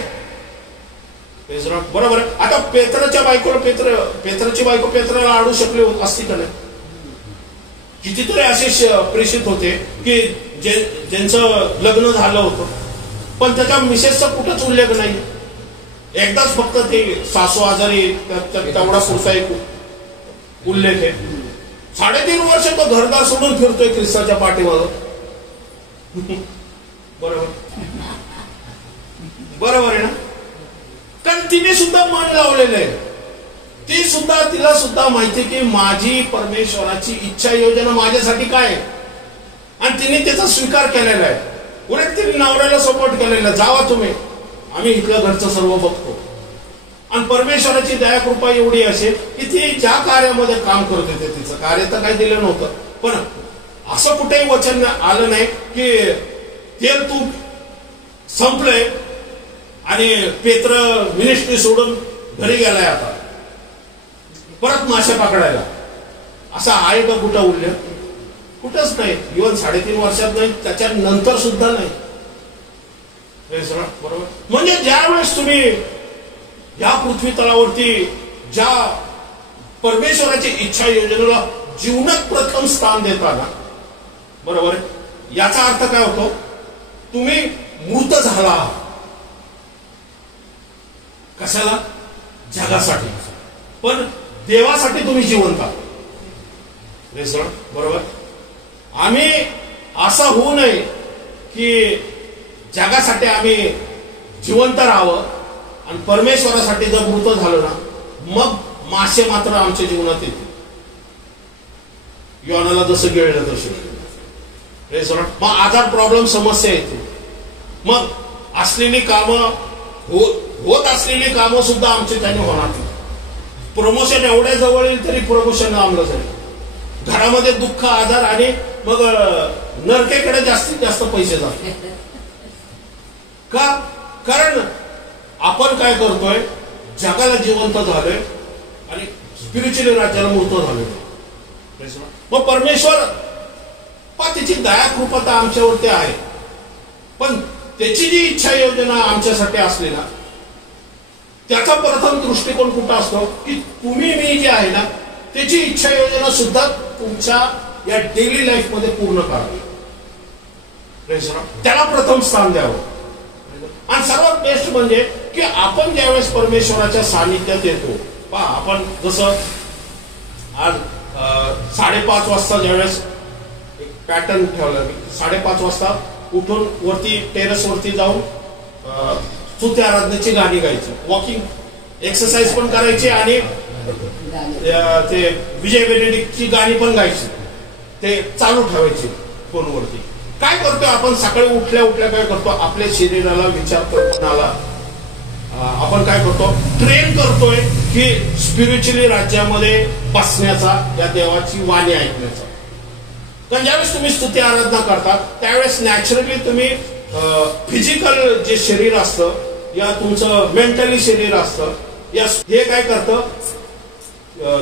बरोबर आहे. आता पेत्राच्या बायकोला पेत्राची बायको पेत्राला आडू शकली असती का नाही? कितीतरी असे प्रेषित होते की ज्यांचं लग्न झालं होतं, पण त्याच्या मिसेसचा कुठंच उल्लेख नाही. एकदाच फक्त ते सासू आजारी, तेवढा पुरता एक उल्लेख आहे. 3.5 वर्ष तो घरदार सोडून फिरतोय ख्रिस्ताच्या पाठीमागं. बरोबर आहे ना? कारण तिने सुद्धा मन लावलेलं आहे. तिला सुद्धा माहिती की माझी परमेश्वराची इच्छा योजना माझ्यासाठी काय आहे, आणि तिने त्याचा स्वीकार केलेला आहे. उलट तिने नवऱ्याला सपोर्ट केलेला, जावा तुम्ही, आम्ही इथलं घरचं सर्व बघतो. आणि परमेश्वराची दया कृपा एवढी असेल की ती ज्या कार्यामध्ये काम करत होते, तिचं कार्य तर काही दिलं नव्हतं, पण असं कुठेही वचन आलं नाही की तेल तूप संपलंय आणि पेत्र मिनिस्ट्री सोडून घरी गेलाय आता परत मासे पकडायला, असा आहे का कुठं उल्लेख? कुठंच नाही. इव्हन 3.5 वर्षात नाही, त्याच्यानंतर सुद्धा नाही. बरोबर. म्हणजे ज्यावेळेस तुम्ही या पृथ्वी तलावरती ज्या परमेश्वराची इच्छा योजनेला जीवनात प्रथम स्थान देताना, बरोबर आहे, याचा अर्थ काय होतो? तुम्ही मूर्त झाला आहात. कशाला? जगासाठी. पण देवासाठी तुम्ही जिवंत आहात. बरोबर. आम्ही असं होऊ नये की जगासाठी आम्ही जिवंत राहावं आणि परमेश्वरासाठी जर मृत झालो ना, मग मासे मात्र आमच्या जीवनात येतील. योनाला जसं गिळलं तसं. मग आजार, प्रॉब्लेम, समस्या येते. मग असलेली कामं होत असलेली कामं सुद्धा आमची त्याने होणार. प्रमोशन एवढ्या जवळ येईल तरी प्रमोशन लांबलं जाईल. घरामध्ये दुःख, आजार आणि मग नरकेकडे जास्तीत जास्त पैसे जातात. का? कारण आपण काय करतोय? जगाला जिवंत झालोय आणि स्पिरिच्युअली राज्याला मृत झालोय. मग परमेश्वर त्याची दया कृपा आमच्यावरती आहे, पण त्याची जी इच्छा योजना आमच्यासाठी असली ना, त्याचा प्रथम दृष्टिकोन कुठं असतो की तुम्ही मी जे आहे ना, त्याची इच्छा योजना सुद्धा तुमच्या या डेली लाईफ मध्ये पूर्ण करावी. त्याला प्रथम स्थान द्यावं. आणि सर्वात बेस्ट म्हणजे की आपण ज्यावेळेस परमेश्वराच्या सानिध्यात येतो, पहा आपण जसं आज 5:30 वाजता ज्यावेळेस एक पॅटर्न ठेवला, 5:30 वाजता उठून वरती टेरेस वरती जाऊन स्तुती आराधनेची गाणी गायची, वॉकिंग एक्सरसाइज पण करायची आणि ते विजय बेनेडिक्टची गाणी पण गायची, ते चालू ठेवायची फोनवरती. काय करतोय आपण? सकाळी उठल्या उठल्या काय करतो? आपल्या शरीराला, विचार करण्याला आपण काय करतो? ट्रेन करतोय की स्पिरिच्युअली राज्यामध्ये बसण्याचा, या देवाची वाणी ऐकण्याचा. कारण ज्यावेळेस तुम्ही स्तुती आराधना करता त्यावेळेस नॅचरली तुम्ही फिजिकल जे शरीर असतं या तुमचं मेंटली शरीर असतं, या हे काय करतं?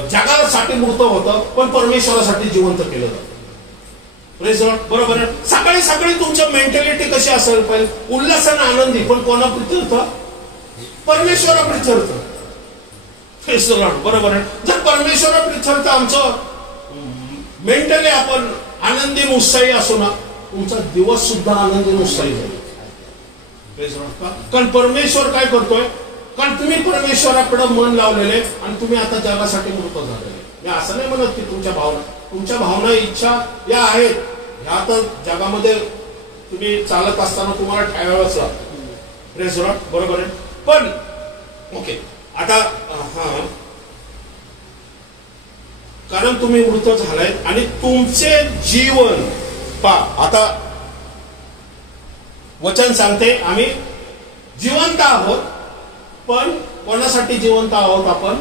जगासाठी मृत होतं पण परमेश्वरासाठी जिवंत केलं जातं. बरोबर आहे. सकाळी सकाळी तुमच्या मेंटॅलिटी कशी असायला पाहिजे? उल्हासाने आनंदी, पण कोणा प्रित्यर्थ? परमेश्वरा प्रित्यर्थ. बरोबर आहे. जर परमेश्वरा प्रित्यर्थ आमचं मेंटली आपण आनंदी उत्साही असो ना, तुमचा दिवस सुद्धा आनंदी उत्साही जाईल. कारण परमेश्वर काय करतोय? कारण तुम्ही परमेश्वराकडे मन लावलेले आणि तुम्ही आता जगासाठी मृत झालेले. मी असं नाही म्हणत की तुमच्या भावना, इच्छा या आहेत, ह्या तर जगामध्ये तुम्ही चालत असताना तुम्हाला ठेवावंच लागतं. बरोबर आहे. पण ओके, आता कारण तुम्ही मृत झालाय आणि तुमचे जीवन आता वचन सांगते आम्ही जिवंत आहोत, पण कोणासाठी जिवंत आहोत? आपण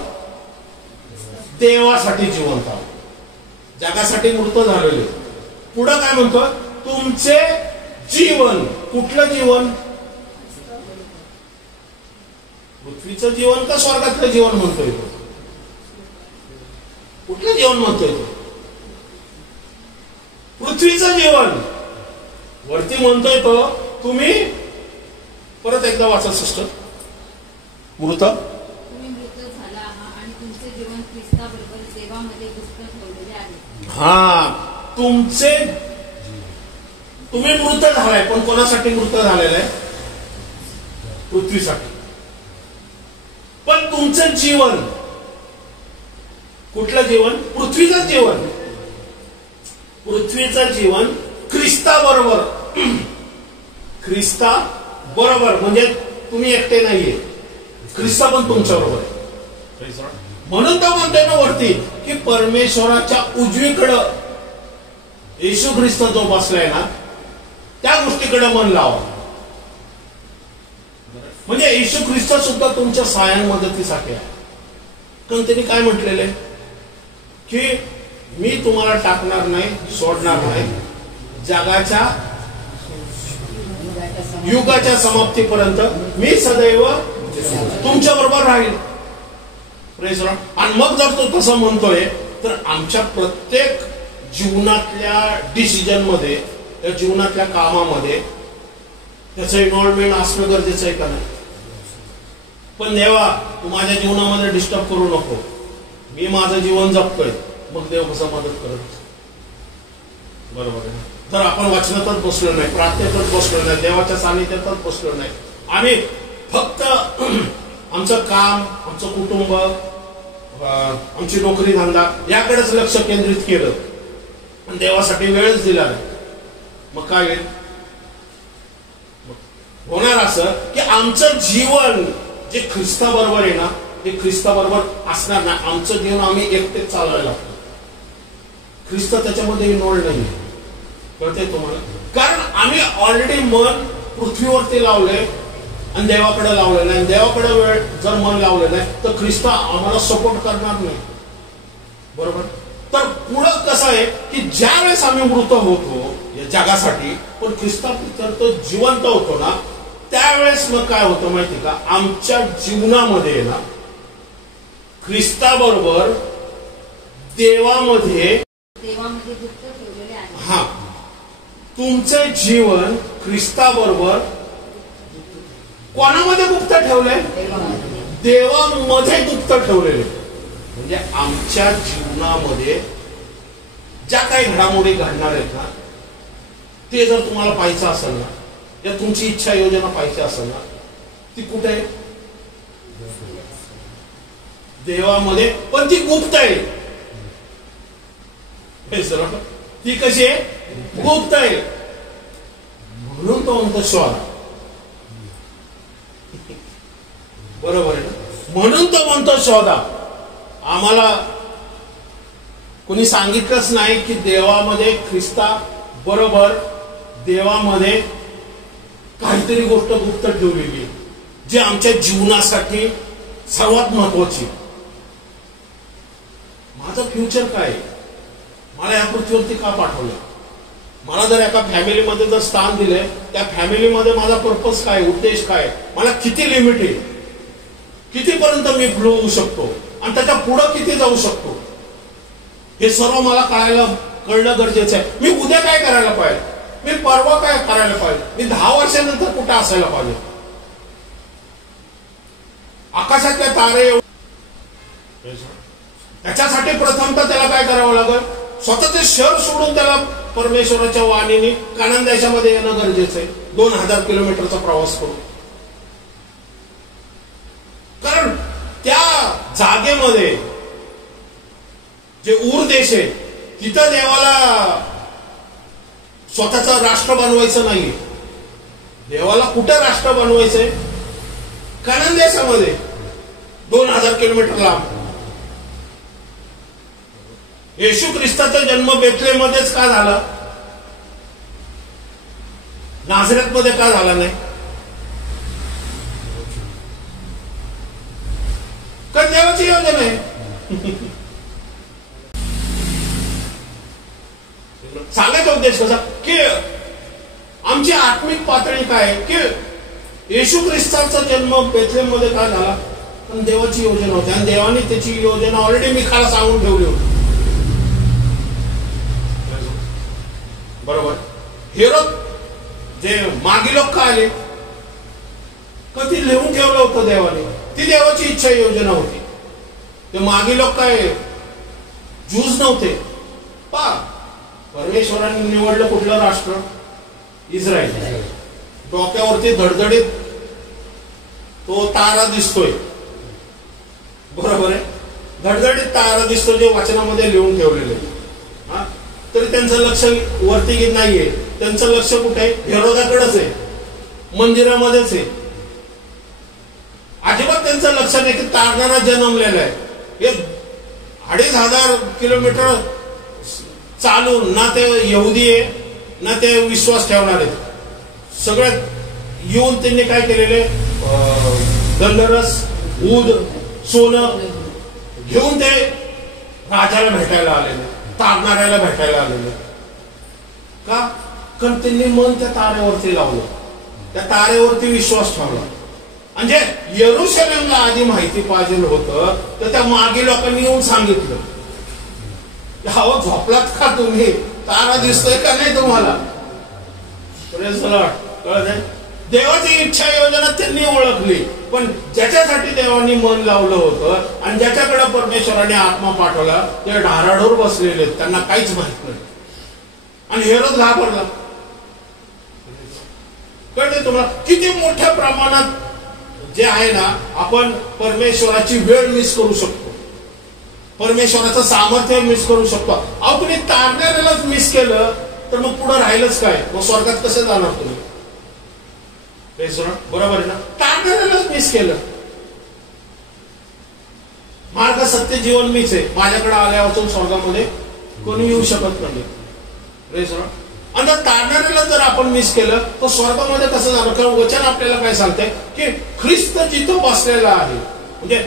देवासाठी जिवंत आहोत. जगासाठी मृत झालेले. पुढं काय म्हणतो? तुमचे जीवन. कुठलं जीवन? पृथ्वीचं जीवन का स्वर्गातलं जीवन म्हणतोय तो? कुठलं जीवन म्हणतोय तो? पृथ्वीचं जीवन. वरती म्हणतोय तो तुम्ही, परत एकदा वाचा सिस्टर, मृत तुम्ही मृत झाला आहात आणि तुमचे जीवन ख्रिस्ताबरोबर देवामध्ये गुप्त ठेवलेले आहे. तुम्ही मृत झालाय, पण कोणासाठी मृत झालेलं आहे? पृथ्वीसाठी. पण तुमचं जीवन कुठलं जीवन? पृथ्वीचं जीवन. पृथ्वीचं जीवन ख्रिस्ताबरोबर. ख्रिस्ता बरोबर म्हणजे तुम्ही एकटे नाहीये, ख्रिस्त पण तुमच्या बरोबर आहे. म्हणून तो म्हणतोय ना वरती की परमेश्वराच्या उजवीकडं येशू ख्रिस्त जो बसलाय ना, त्या गोष्टीकडे मन लावा. म्हणजे येशू ख्रिस्त सुद्धा तुमच्या सहाय्य मदतीसाठी आहे. कारण त्यांनी काय म्हटलेलं आहे की मी तुम्हाला टाकणार नाही, सोडणार नाही. जगाच्या युगाच्या समाप्तीपर्यंत मी सदैव तुमच्या बरोबर राहील. Praise Lord. आणि मग जर तो तसं म्हणतोय तर आमच्या प्रत्येक जीवनातल्या डिसिजन मध्ये, त्या जीवनातल्या कामामध्ये त्याचं इन्व्हॉल्वमेंट असणं गरजेचं आहे का नाही? पण देवा तू माझ्या जीवनामध्ये डिस्टर्ब करू नको, मी माझं जीवन जगतोय. मग देव कसं मदत करत? बरोबर आहे. तर आपण वाचनातच बसलो नाही, प्रार्थनेतच बसलो नाही, देवाच्या सानिध्यातच बसलो नाही. आम्ही फक्त आमचं काम, आमचं कुटुंब, आमची नोकरी धंदा याकडेच लक्ष केंद्रित केलं आणि देवासाठी वेळच दिला नाही. मग काय होईल? होणार असं की आमचं जीवन जे ख्रिस्ताबरोबर आहे ना, ते ख्रिस्ताबरोबर असणार नाही. आमचं जीवन आम्ही एकटेच चालवायला लागतो. ख्रिस्त त्याच्यामध्ये इन्व्हॉल्व नाही. कळते तुम्हाला? कारण आम्ही ऑलरेडी मन पृथ्वीवरती लावले आणि देवाकडे लावले नाही. देवाकडे वेळ जर मन लावलं नाही तर ख्रिस्त आम्हाला सपोर्ट करणार नाही. बरोबर. तर पुढं कसं आहे की ज्या वेळेस आम्ही मृत होतो या जगासाठी, पण ख्रिस्तात तर तो जिवंत होतो ना, त्यावेळेस मग काय होतं माहिती का? आमच्या जीवनामध्ये ना ख्रिस्ताबरोबर देवामध्ये गुप्त ठेवलेले आहे. हा, तुमचे जीवन ख्रिस्ताबरोबर कोणामध्ये गुप्त ठेवलंय? देवामध्ये गुप्त ठेवलेले. म्हणजे आमच्या जीवनामध्ये ज्या काही घडामोडी घडणार आहेत ना, ते जर तुम्हाला पाहायचं असेल ना, या तुमची इच्छा योजना पाहिजे असेल ना, ती कुठे आहे? देवामध्ये. पण ती गुप्त आहे. ती कशी आहे? गुप्त आहे. म्हणून तो म्हणतो शोधा. बरोबर आहे ना? म्हणून तो म्हणतो शोधा. आम्हाला कोणी सांगितलंच नाही की देवामध्ये, ख्रिस्ता बरोबर देवामध्ये काहीतरी गोष्ट गुप्त ठेवलेली जी आमच्या जीवनासाठी सर्वात महत्वाची. माझं फ्युचर काय? मला या पृथ्वीवरती का पाठवलं? मला जर एका फॅमिलीमध्ये जर स्थान दिलंय, त्या फॅमिलीमध्ये माझा पर्पज काय, उद्देश काय, मला किती लिमिट आहे, कितीपर्यंत मी फ्लो होऊ शकतो आणि त्याच्या पुढं किती जाऊ शकतो, हे सर्व मला कळणं गरजेचं आहे. मी उद्या काय करायला पाहिजे, मी परवा काय करायला पाहिजे, मी 10 वर्षानंतर कुठे असायला पाहिजे. आकाशातल्या तारे, त्याच्यासाठी प्रथमतः त्याला काय करावं लागेल? स्वतःचे शहर सोडून त्याला परमेश्वराच्या वाणीने कानान देशामध्ये येणं गरजेचं आहे. 2000 किलोमीटरचा प्रवास करू. कारण त्या जागेमध्ये जे ऊर देश आहे, तिथं देवाला स्वतःचं राष्ट्र बनवायचं नाहीये. देवाला कुठं राष्ट्र बनवायचंय? कानान देशामध्ये 2000 किलोमीटर लांब. येशू ख्रिस्ताचा जन्म बेथलेहममध्येच का झाला? नाझरेत मध्ये का झाला नाही? कारण देवाची योजना आहे. सांगायचा उद्देश कसा की आमची आत्मिक पातळी काय, की येशू ख्रिस्ताचा जन्म बेथलेहममध्ये का झाला? पण देवाची योजना होती आणि देवाने त्याची योजना ऑलरेडी मी खाला सांगून ठेवली होती. बरोबर. हेरोद जे मागी लोक का आले? का ती लिहून ठेवलं होतं देवाने, ती देवाची इच्छा योजना होती. ते मागी लोक काय ज्यूज नव्हते. परमेश्वराने निवडलं कुठलं राष्ट्र? इस्रायल. डोक्यावरती धडधडीत तो तारा दिसतोय. बरोबर आहे. धडधडीत तारा दिसतो, जे वचनामध्ये लिहून ठेवलेले. तरी त्यांचं लक्ष वरती घेत नाहीये. त्यांचं लक्ष कुठे आहे? हेरोदाकडेच आहे, मंदिरामध्येच आहे. अजिबात त्यांचं लक्ष नाही की तारणारा जन्मलेला आहे. हे 2500 किलोमीटर चालून ना ते यहुदी आहे ना ते विश्वास ठेवणार आहेत. सगळ्यात येऊन त्यांनी काय केलेले? गंधरस, ऊद, सोनं घेऊन ते राजाला भेटायला आलेले. तारणाऱ्याला भेटायला आलेले. का? कारण त्यांनी मन त्या तारेवरती लावलं, त्या तारेवरती विश्वास ठेवला. म्हणजे येरुशलेमला आधी माहिती पाहिजे होतं, तर त्या मागे लोकांनी येऊन सांगितलं, अहो झोपलात का तुम्ही, तारा दिसतोय का नाही तुम्हाला. कळत? देवाची इच्छा योजना त्यांनी ओळखली, पण ज्याच्यासाठी देवानी मन लावलं होतं आणि ज्याच्याकडे परमेश्वराने आत्मा पाठवला ते ढाराढोर बसलेले, त्यांना काहीच माहित नाही. आणि हेरोद घाबरला. कळते तुम्हाला किती मोठ्या प्रमाणात जे आहे ना, आपण परमेश्वराची वेळ मिस करू शकतो, परमेश्वराचं सामर्थ्य मिस करू शकतो. अहो तुम्ही तारणाऱ्यालाच मिस केलं तर मग पुढे राहिलंच काय, मग स्वर्गात कसं जाणार तुम्ही. बरोबर आहे ना. तारणाऱ्यालाच मिस केलं. मार्ग सत्य जीवन मीच आहे, माझ्याकडे आल्यापासून स्वर्गामध्ये कोणी येऊ शकत नाही. आणि तारणाऱ्याला जर आपण मिस केलं तर स्वर्गामध्ये कसं जाणार. कारण वचन आपल्याला काय सांगते की ख्रिस्त जिथं बसलेला आहे, म्हणजे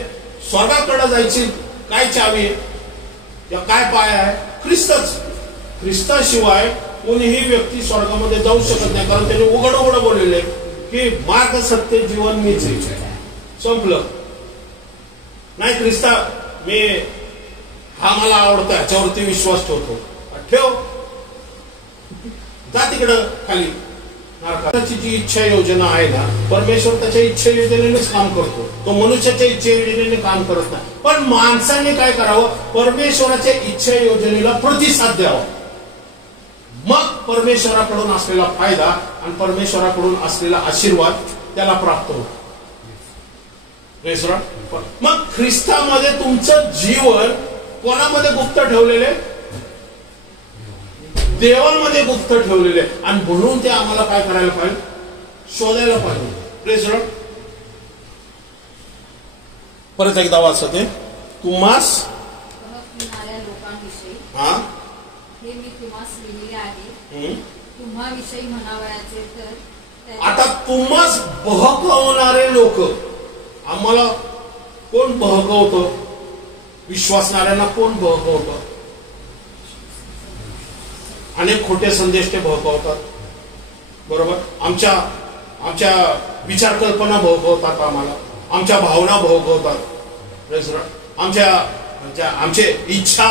स्वर्गाकडे जायची काय चावी या काय पाय आहे, ख्रिस्तच. ख्रिस्ताशिवाय कोणीही व्यक्ती स्वर्गामध्ये जाऊ शकत नाही. कारण त्यांनी उघड उघड बोललेले की मार्ग सत्य जीवन मीच आहे. संपलं. नाही ख्रिस्ता मी हा मला आवडतो, ह्याच्यावरती विश्वास ठेवतो, ठेव, जा तिकडं खाली. नरकाची जी इच्छा योजना आहे ना, परमेश्वर त्याच्या इच्छा योजनेनेच काम करतो, तो मनुष्याच्या इच्छा योजनेने काम करत नाही. पण माणसाने काय करावं, परमेश्वराच्या इच्छा योजनेला प्रतिसाद द्यावा. मग परमेश्वराकडून असलेला फायदा आणि परमेश्वराकडून असलेला आशीर्वाद त्याला प्राप्त होतो. मग ख्रिस्तामध्ये तुमचं जीवन कोणामध्ये गुप्त ठेवलेले, देवामध्ये गुप्त ठेवलेले, आणि म्हणून ते आम्हाला काय करायला पाहिजे, शोधायला पाहिजे. परत एकदा वाचते. तुम्हास लोकांविषयी हे मी तुम्हास लिहिले आहे, तुम्हाविषयी म्हणावयाचे तर. आता तुम्हास बहकवणारे लोक, आम्हाला कोण बहकवतं, विश्वासणाऱ्यांना कोण बहकवतं. अनेक खोटे संदेश ते बहकवतात. बरोबर. आमच्या विचार कल्पना बहकवतात, आम्हाला आमच्या भावना बहकवतात. आमचे इच्छा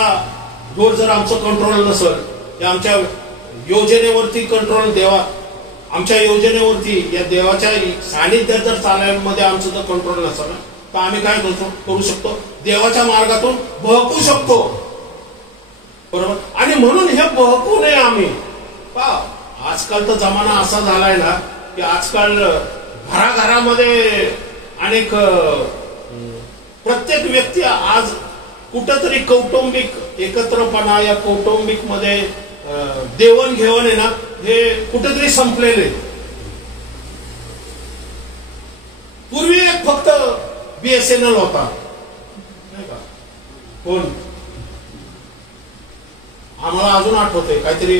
वर जर आमचं कंट्रोल नसेल, आमच्या योजनेवरती कंट्रोल देवा, आमच्या योजनेवरती या देवाच्या सानिध्यात जर चालण्यामध्ये आमचं जर कंट्रोल नसेल तर आम्ही काय करू शकतो, देवाच्या मार्गातून बहकू शकतो. बरोबर. आणि म्हणून हे बहकू नये आम्ही. आजकाल तर जमाना असा झालाय ना की आजकाल घराघरामध्ये अनेक प्रत्येक व्यक्ती आज कुठंतरी कौटुंबिक एकत्रपणा, या कौटुंबिक मध्ये देवणघेवण आहे ना, हे कुठेतरी संपलेले. पूर्वी एक फक्त BSNL होता, नाही का, कोण आम्हाला अजून आठवते, काहीतरी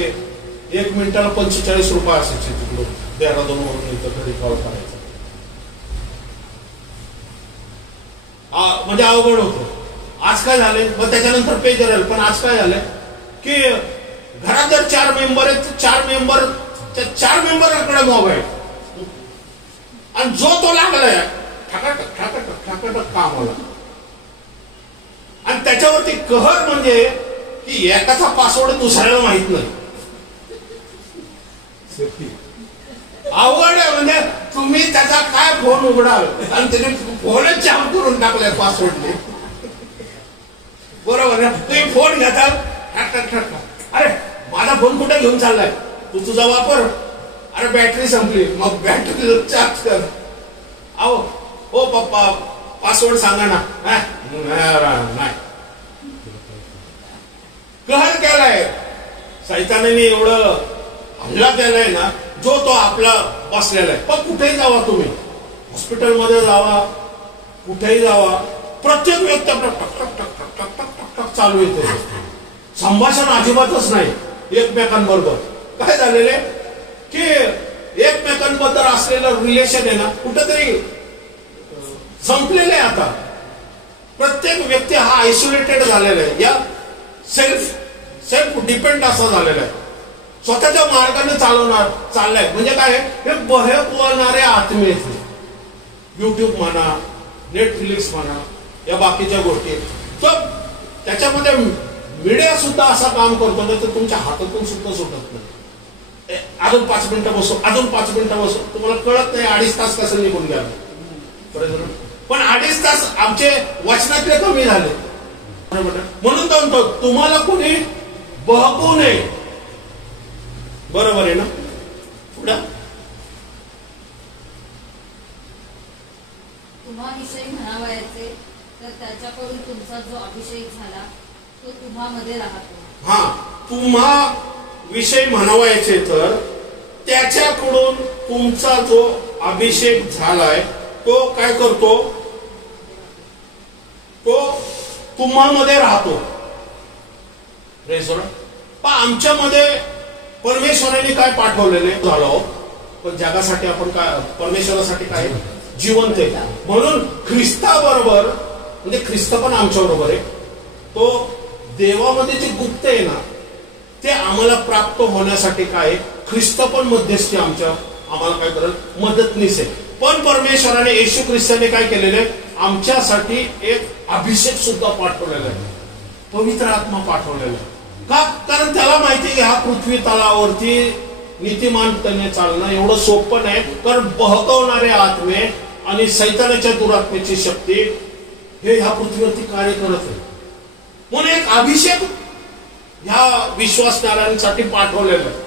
1 मिनिटाला 45 रुपये असायचे तिकडून देहरादूनवरून इथं घरी कॉल करायचा. म्हणजे अवघड होतं. आज काय झालंय, मग त्याच्यानंतर पे करेल, पण आज काय झालंय की घरात जर 4 मेंबर आहेत, 4 मेंबरकडे मोबाईल, आणि जो तो लागलाय ठाकाटक ठाकाटक ठाकाटक कामाला. आणि त्याच्यावरती कहर म्हणजे की एकाचा पासवर्ड दुसऱ्याला माहित नाही. अवघड आहे. म्हणजे तुम्ही त्याचा काय फोन उघडाल आणि त्याने फोनच जाम करून टाकलाय पासवर्डने. बरोबर ना. तुम्ही फोन घेताल, अरे माझा फोन कुठे घेऊन चाललाय, तू तुझा वापर, अरे बॅटरी संपली, मग बॅटरी चार्ज कर. अहो ओ पप्पा पासवर्ड सांगा ना. नाही, कहर केलाय सैतानाने, एवढं हल्ला केलाय ना, जो तो आपला बसलेला आहे. पण कुठेही जावा तुम्ही, हॉस्पिटलमध्ये जावा, कुठेही जावा, प्रत्येक व्यक्ती आपला टक टक टक टक टक टक टक टक चालू येते. संभाषण अजिबातच नाही एकमेकांबरोबर. काय झालेले की एकमेकांबद्दल असलेलं रिलेशन आहे ना, कुठेतरी संपलेलं आहे. आता प्रत्येक व्यक्ती हा आयसोलेटेड झालेला आहे, या सेल्फ डिपेंड असा झालेला आहे, स्वतःच्या मार्गाने चाललाय. म्हणजे काय, हे बहकवणारे आत्मे, युट्यूब म्हणा, नेटफ्लिक्स म्हणा, या बाकीच्या गोष्टी, तर त्याच्यामध्ये मीडिया सुद्धा असा काम करतो ना, तर तुमच्या हातातून सुद्धा सुटत नाही. अजून 5 मिनिटं बसू, अजून 5 मिनिटं बसू, तुम्हाला कळत नाही 2.5 तास कसं निघून गेला. पण 2.5 तास आमचे वाचनातले कमी झाले. म्हणून तर म्हणतो तुम्हाला कोणी बहकू नये. बरोबर आहे ना. पुढे तुम्हाविषयी म्हणावयाचे तर त्याच्याकडून तुमचा जो अभिषेक झाला तो तुम्हामध्ये राहतो. हा, तुम्हा विषय म्हणावायचे तर त्याच्याकडून तुमचा जो अभिषेक झालाय तो काय करतो, तो तुम्हामध्ये राहतो. पण आमच्यामध्ये परमेश्वराने काय पाठवलेले झालो, पण जगासाठी आपण काय, परमेश्वरासाठी काय जिवंत आहे. म्हणून ख्रिस्ताबरोबर, म्हणजे ख्रिस्त पण आमच्या बरोबर आहे, तो देवामध्ये जे गुप्त आहे ना ते आम्हाला प्राप्त होण्यासाठी काय, ख्रिस्त पण मध्यस्थी आम्हाला काय करत, मदतनीस आहे. पण परमेश्वराने येशू ख्रिस्ताने काय केलेले, आमच्यासाठी एक अभिषेक सुद्धा पाठवलेला आहे, पवित्र आत्मा पाठवलेला आहे. का, कारण त्याला माहिती आहे ह्या पृथ्वी तलावरती नीतिमानपणे चालणं एवढं सोपं नाही. कारण बहकवणारे आत्मे आणि सैतानाच्या दुरात्मेची शक्ती हे ह्या पृथ्वीवरती कार्य करत आहे. म्हणून एक अभिषेक ह्या विश्वासणाऱ्यांसाठी पाठवलेला आहे.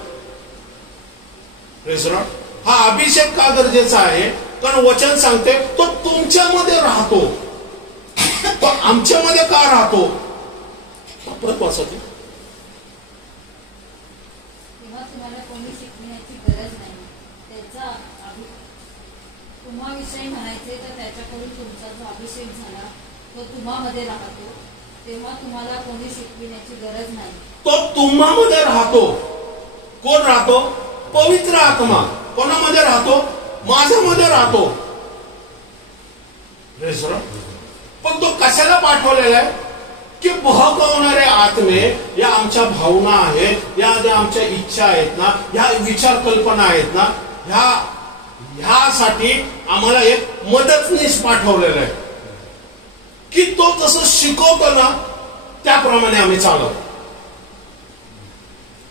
हा अभिषेक का गरजेचा आहे, कारण वचन सांगते तो तुमच्यामध्ये राहतो, तो आमच्यामध्ये का राहतो. परत वाचते, तेव्हा तुम्हाला कोणी शिकवण्याची गरज नाही. त्याचा तुम्हाविषयी म्हणायचे तर त्याच्याकडून तुमचा जो अभिषेक झाला तो तुम्हामध्ये राहतो. तेव्हा तुम्हाला कोणी शिकविण्याची गरज नाही. तो तुम्हामध्ये राहतो. कोण राहतो, पवित्र आत्मा. कोणामध्ये राहतो, माझ्यामध्ये राहतो. पण तो कशाला पाठवलेला आहे, की बहकवणारे आत्मे, या आमच्या भावना आहेत, या ज्या आमच्या इच्छा आहेत ना, ह्या विचार कल्पना आहेत ना, ह्यासाठी आम्हाला एक मदतनीस पाठवलेला आहे, की तो जसं शिकवतो ना त्याप्रमाणे आम्ही चालवतो.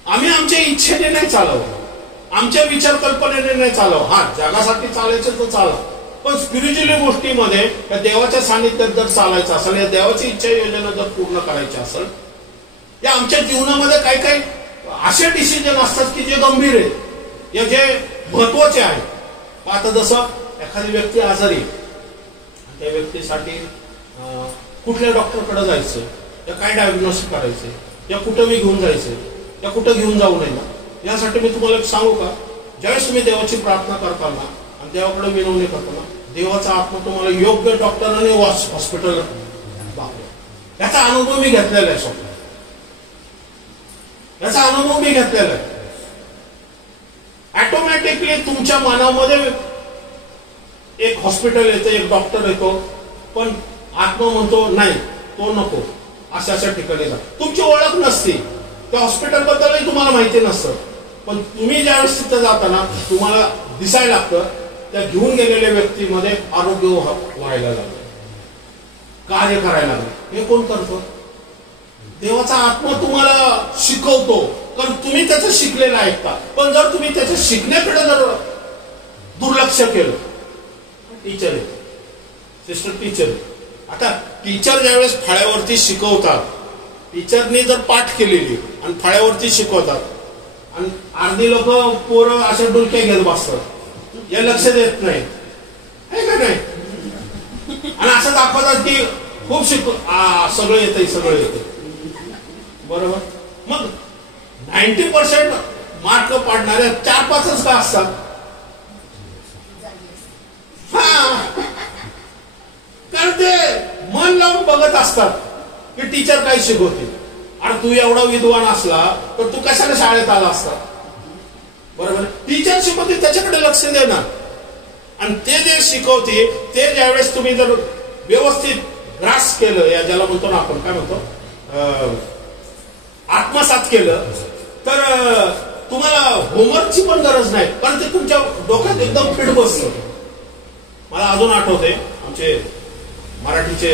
आम्ही आमच्या इच्छेने नाही चालवतो, आमच्या विचार कल्पनेने नाही चालव. हा, जगासाठी चालायचं तर चालव, पण स्पिरिच्युअली गोष्टीमध्ये या देवाच्या सानिध्यात जर चालायचं असेल, या देवाची इच्छा योजना जर पूर्ण करायची असेल, या आमच्या जीवनामध्ये काही काही असे डिसिजन असतात की जे गंभीर आहेत, या जे महत्वाचे आहेत. आता जसं एखादी व्यक्ती आजारी, त्या व्यक्तीसाठी कुठल्या डॉक्टरकडे जायचं, या काय डायग्नोसिस करायचे, या कुठं मी घेऊन जायचं, या कुठं घेऊन जाऊ नये ना, यासाठी मी तुम्हाला सांगू का, ज्यावेळेस तुम्ही देवाची प्रार्थना करताना आणि देवाकडे विनवणी करताना, देवाचा आत्मा तुम्हाला योग्य डॉक्टर आणि हॉस्पिटल याचा अनुभव मी घेतलेला आहे. स्वतः याचा अनुभव मी घेतलेला आहे. ऑटोमॅटिकली तुमच्या मनामध्ये एक हॉस्पिटल येतं, एक डॉक्टर येतो, पण आत्मा म्हणतो नाही, तो नको, अशा अशा ठिकाणी जा. तुमची ओळख नसते, त्या हॉस्पिटल बद्दलही तुम्हाला माहिती नसतं, पण तुम्ही ज्यावेळेस तिथं जाताना तुम्हाला दिसायला लागतं त्या घेऊन गेलेल्या व्यक्तीमध्ये आरोग्य व्हायला लागलं, कार्य करायला लागलं. हे कोण करतो, देवाचा आत्मा तुम्हाला शिकवतो, कारण तुम्ही त्याचं शिकलेलं ऐकता. पण जर तुम्ही त्याच्या शिकण्याकडे जर दुर्लक्ष केलं, टीचर आहे, सिस्टर टीचर, आता टीचर ज्यावेळेस फळ्यावरती शिकवतात, टीचरनी जर पाठ केलेली आणि फळ्यावरती शिकवतात, आणि अर्धी लोक पोरं अशा डुलक्या घेत बसतात, या लक्ष देत नाही, आहे का नाही, आणि असं दाखवतात की खूप सगळं येतंय, सगळं येतंय. बरोबर. मग 90% मार्क पाडणाऱ्या 4-5च का असतात. हा, कारण ते मन लावून बघत असतात की टीचर काय शिकवते. आणि तू एवढा विद्वान असला तर तू कशाला शाळेत आला असता. बरोबर. टीचर शिकवते त्याच्याकडे लक्ष देणार, आणि ते जे शिकवते ते ज्यावेळेस तुम्ही जर व्यवस्थित ग्रास केलं, या ज्याला म्हणतो ना आपण काय म्हणतो, आत्मसात केलं तर तुम्हाला होमवर्कची पण गरज नाही, कारण ते तुमच्या डोक्यात एकदम फिट बसतं. मला अजून आठवते, आमचे मराठीचे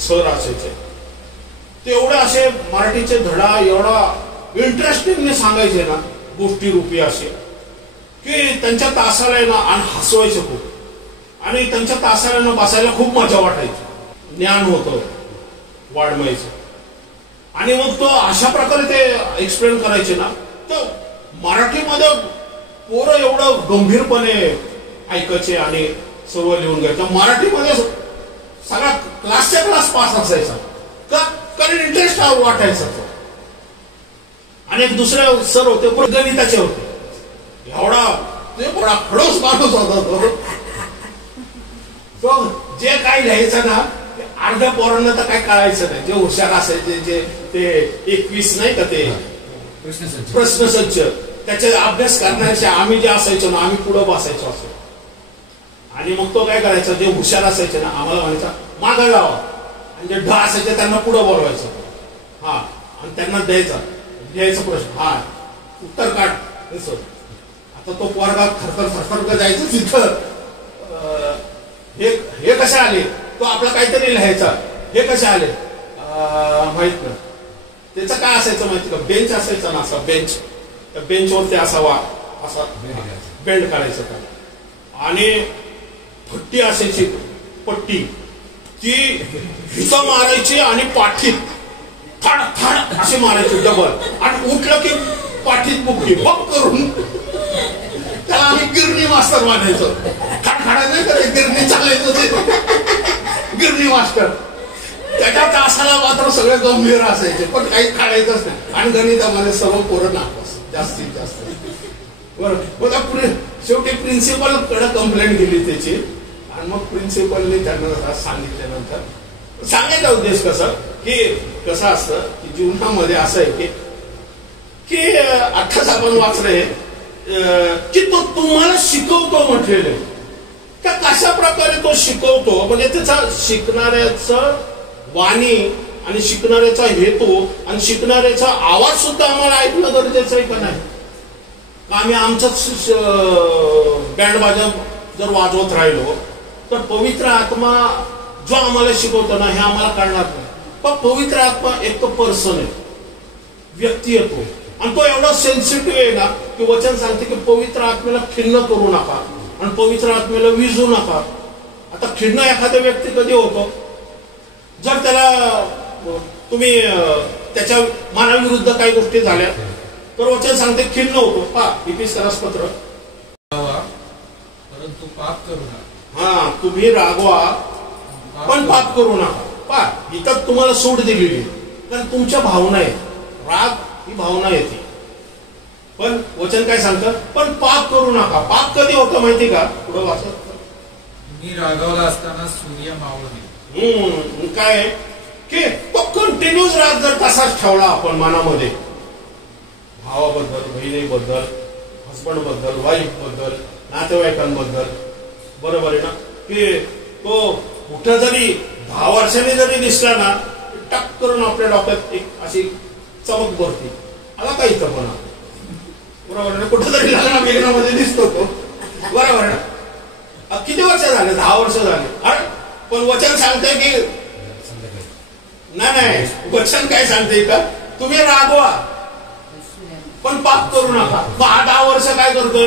सर असायचे, ते एवढे असे मराठीचे धडा एवढा इंटरेस्टिंगने सांगायचे ना, गोष्टी रूपी असे, की त्यांच्या तासाला ना आणि हसवायचे खूप, आणि त्यांच्या तासाला ना बसायला खूप मजा वाटायची. ज्ञान होतं वाढवायचं, आणि मग तो अशा प्रकारे ते एक्सप्लेन करायचे ना, तर मराठीमध्ये पोरं एवढं गंभीरपणे ऐकायचे आणि सर्व लिहून घ्यायचं. मराठीमध्ये सगळा क्लासच्या क्लास पास असायचा का, कारण इंटरेस्ट वाटायचा तो. आणि एक दुसरे सर होते, गणिताचे होते, एवढा ते बडा खडूस माणूस होता तो. जे काय लिहायचं ना, अर्ध्या पोरांना तर काय कळायचं नाही. जे हुशार असायचे, जे ते 21 नाही का ते प्रश्नसज्ज, त्याचे अभ्यास करण्याचे आम्ही जे असायचो ना, आम्ही पुढे बसायचो असं. आणि मग तो काय करायचा, जे हुशार असायचे ना आम्हाला म्हणायचा मागं जावा, आणि जे ढ असायचे त्यांना पुढे बोलवायचं. हा, आणि त्यांना द्यायचा प्रश्न, हा उत्तर काढ. आता तो पोरगा थरथर जायचं तिथं, हे कसे आले, तो आपला काहीतरी लिहायचा, हे कसे आले माहित नाही. त्याचं काय असायचं माहिती का, बेंच असायचा ना, असा बेंच, त्या बेंचवरती असावा असा बेल्ट काढायचं का, आणि फट्टी असायची, पट्टी ती हिथं मारायची आणि पाठीत थाड थाड असे मारायचे डबल, आणि उठलं की पाठीत बुक्की बक करून त्याला आम्ही गिरणी मास्टर मानायचो. खाडखाडा नाही का, गिरणी चालायचं ते गिरणी मास्टर. त्याच्या तासाला मात्र सगळे गंभीर असायचे, पण काही काढायचंच नाही. आणि गणितामध्ये सर्व पोरं नापास जास्तीत जास्त. बरं, पुढे शेवटी प्रिन्सिपल कडे कंप्लेंट केली त्याची, आणि मग प्रिन्सिपलने त्यांना सांगितल्यानंतर सांगायचा उद्देश कसं असतं की जीवनामध्ये असं आहे की आत्ताच आपण वाचलंय की तो तुम्हाला शिकवतो म्हटलेलं, का कशा प्रकारे तो शिकवतो, म्हणजे त्याचा शिकणाऱ्याचं वाणी आणि शिकणाऱ्याचा हेतू आणि शिकणाऱ्याचा आवाज सुद्धा आम्हाला ऐकणं गरजेचं आहे का नाही. का आम्ही आमचाच बँड बाजा जर वाजवत राहिलो तर पवित्र आत्मा जो आम्हाला शिकवतो ना, हे आम्हाला कळणार नाही. पण पवित्र आत्मा एक तो पर्सन आहे, व्यक्ती येतो, आणि तो एवढा सेन्सिटिव्ह आहे ना की वचन सांगते की पवित्र आत्म्याला खिन्न करू नका आणि पवित्र आत्म्याला विजू नका. आता खिन्न एखादा व्यक्ती कधी होतो, जर त्याला तुम्ही त्याच्या मनाविरुद्ध काही गोष्टी झाल्या तर वचन सांगते खिन्न होतो. पहा इफिसियन्स पत्र, परंतु पाप करू नका. हा, तुम्ही रागवा पण पाप करू नका. पहा इथं तुम्हाला सूट दिलेली, कारण तुमच्या भावना आहेत. राग ही भावना येते, पण वचन काय सांगतं, पण पाप करू नका. पाप कधी होतं माहिती का, पुढं वाचत, तुम्ही रागावला असताना सूर्य मावळ नये. काय की तो कंटिन्यूस राग जर तसाच ठेवला आपण मनामध्ये, भावाबद्दल, बहिणीबद्दल, हसबंड बद्दल, वाईफ बद्दल, नातेवाईकांबद्दल, बरोबर आहे ना, की तो कुठं जरी 10 वर्षांनी जरी दिसला ना, टक करून आपल्या डोक्यात एक अशी चमक भरती, आला का इथं म्हणा, बरोबर ना, कुठं जरी लग्नामध्ये दिसतो तो, बरोबर ना. किती वर्ष झाले, 10 वर्ष झाले. अरे पण वचन सांगते की नाही, वचन काय सांगते का, तुम्ही रागवा पण पाप करू नका. 10 वर्ष काय करतोय,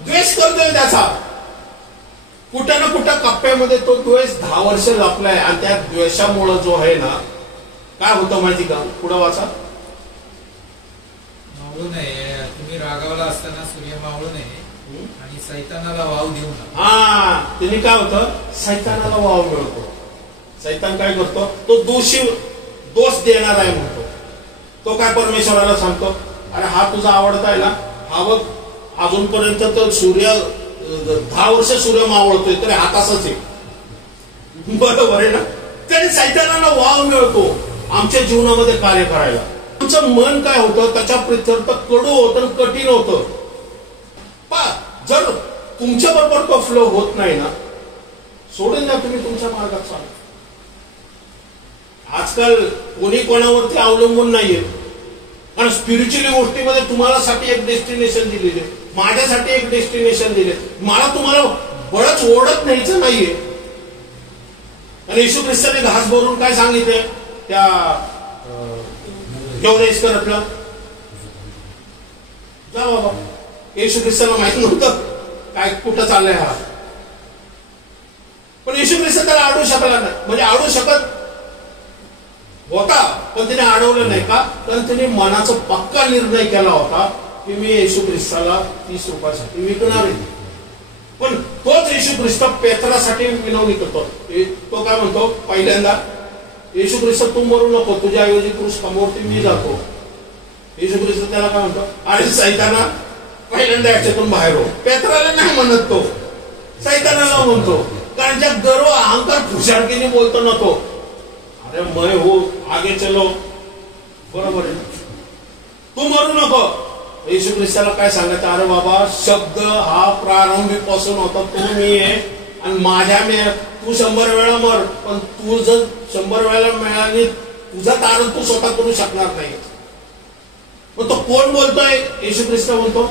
द्वेष करतोय त्याचा. कुठं ना कुठं कप्प्यामध्ये तो द्वेष 10 वर्ष लपलाय, आणि त्या द्वेषामुळे जो आहे ना, काय होतं माहिती का, पुढं वाचा, मावळू नये. तुम्ही रागावला असताना सूर्य मावळू नये आणि सैतानाला वाव देऊ नका. हा, तिने काय होतं, सैतानाला वाव मिळतो. सैतान काय करतो, तो दोष देणार आहे म्हणतो. तो काय परमेश्वराला सांगतो, अरे हा तुझा आवडता आहे ना, हा बघ अजूनपर्यंत तर सूर्य 10 वर्ष सूर्य मावळतोय तरी हा तसाच आहे, बरोबर आहे ना. तरी सैतानाला वाव मिळतो आमच्या जीवनामध्ये कार्य करायला. आमचं मन काय होतं, त्याच्या प्रित्यर्थ कडू होतं, कठीण होतं. जर तुमच्या बरोबर तो फ्लो होत नाही ना, सोडून द्या तुम्ही तुमच्या मार्गात चालू. आजकाल कोणी कोणावरती अवलंबून नाहीये. आणि स्पिरिच्युअली गोष्टीमध्ये तुम्हाला साठी एक डेस्टिनेशन दिलेले, माझ्यासाठी एक डेस्टिनेशन दिले. मला तुम्हाला बळच ओढत न्यायचं नाहीये. आणि येशू ख्रिस्ताने घास भरून काय सांगितलंय त्या एवढेच करतलं, जा बाबा. येशू ख्रिस्ताला माहित नव्हतं काय कुठं चाललंय हा, पण येशू ख्रिस्त त्याला अडवू शकला नाही. म्हणजे अडवू शकत होता पण त्याने अडवलं नाही. का? कारण त्याने मनाचा पक्का निर्णय केला होता की मी येशू ख्रिस्ताला 30 रुपयासाठी विकणार आहे. पण तोच येशू ख्रिस्त पेत्रासाठी विनवणी करतो. तो काय म्हणतो पहिल्यांदा, येशू ख्रिस्त तू मरू नको, तुझ्या ऐवजी क्रूस कमवरती मी जातो. येशू ख्रिस्त त्याला काय म्हणतो, अरे सैताना पहिल्यांदा याच्यातून बाहेर हो. पेत्राला नाही म्हणत, तो सैतानाला म्हणतो. कारण ज्या गर्व अहंकार फुशारकीने बोलतो ना तो, अरे मैं हो आगे चलो, बरोबर आहे, तू मरू नको. येशू ख्रिस्ताला काय सांगत, अरे बाबा शब्द हा प्रारंभीपासून होता, तू मी आहे आणि माझ्या मी, तू 100 वेळा मर, पण तू जर 100 वेळा मिळाली तुझा तारण तू स्वतः करू शकणार नाही. मग तो कोण बोलतोय? येशू ख्रिस्त म्हणतो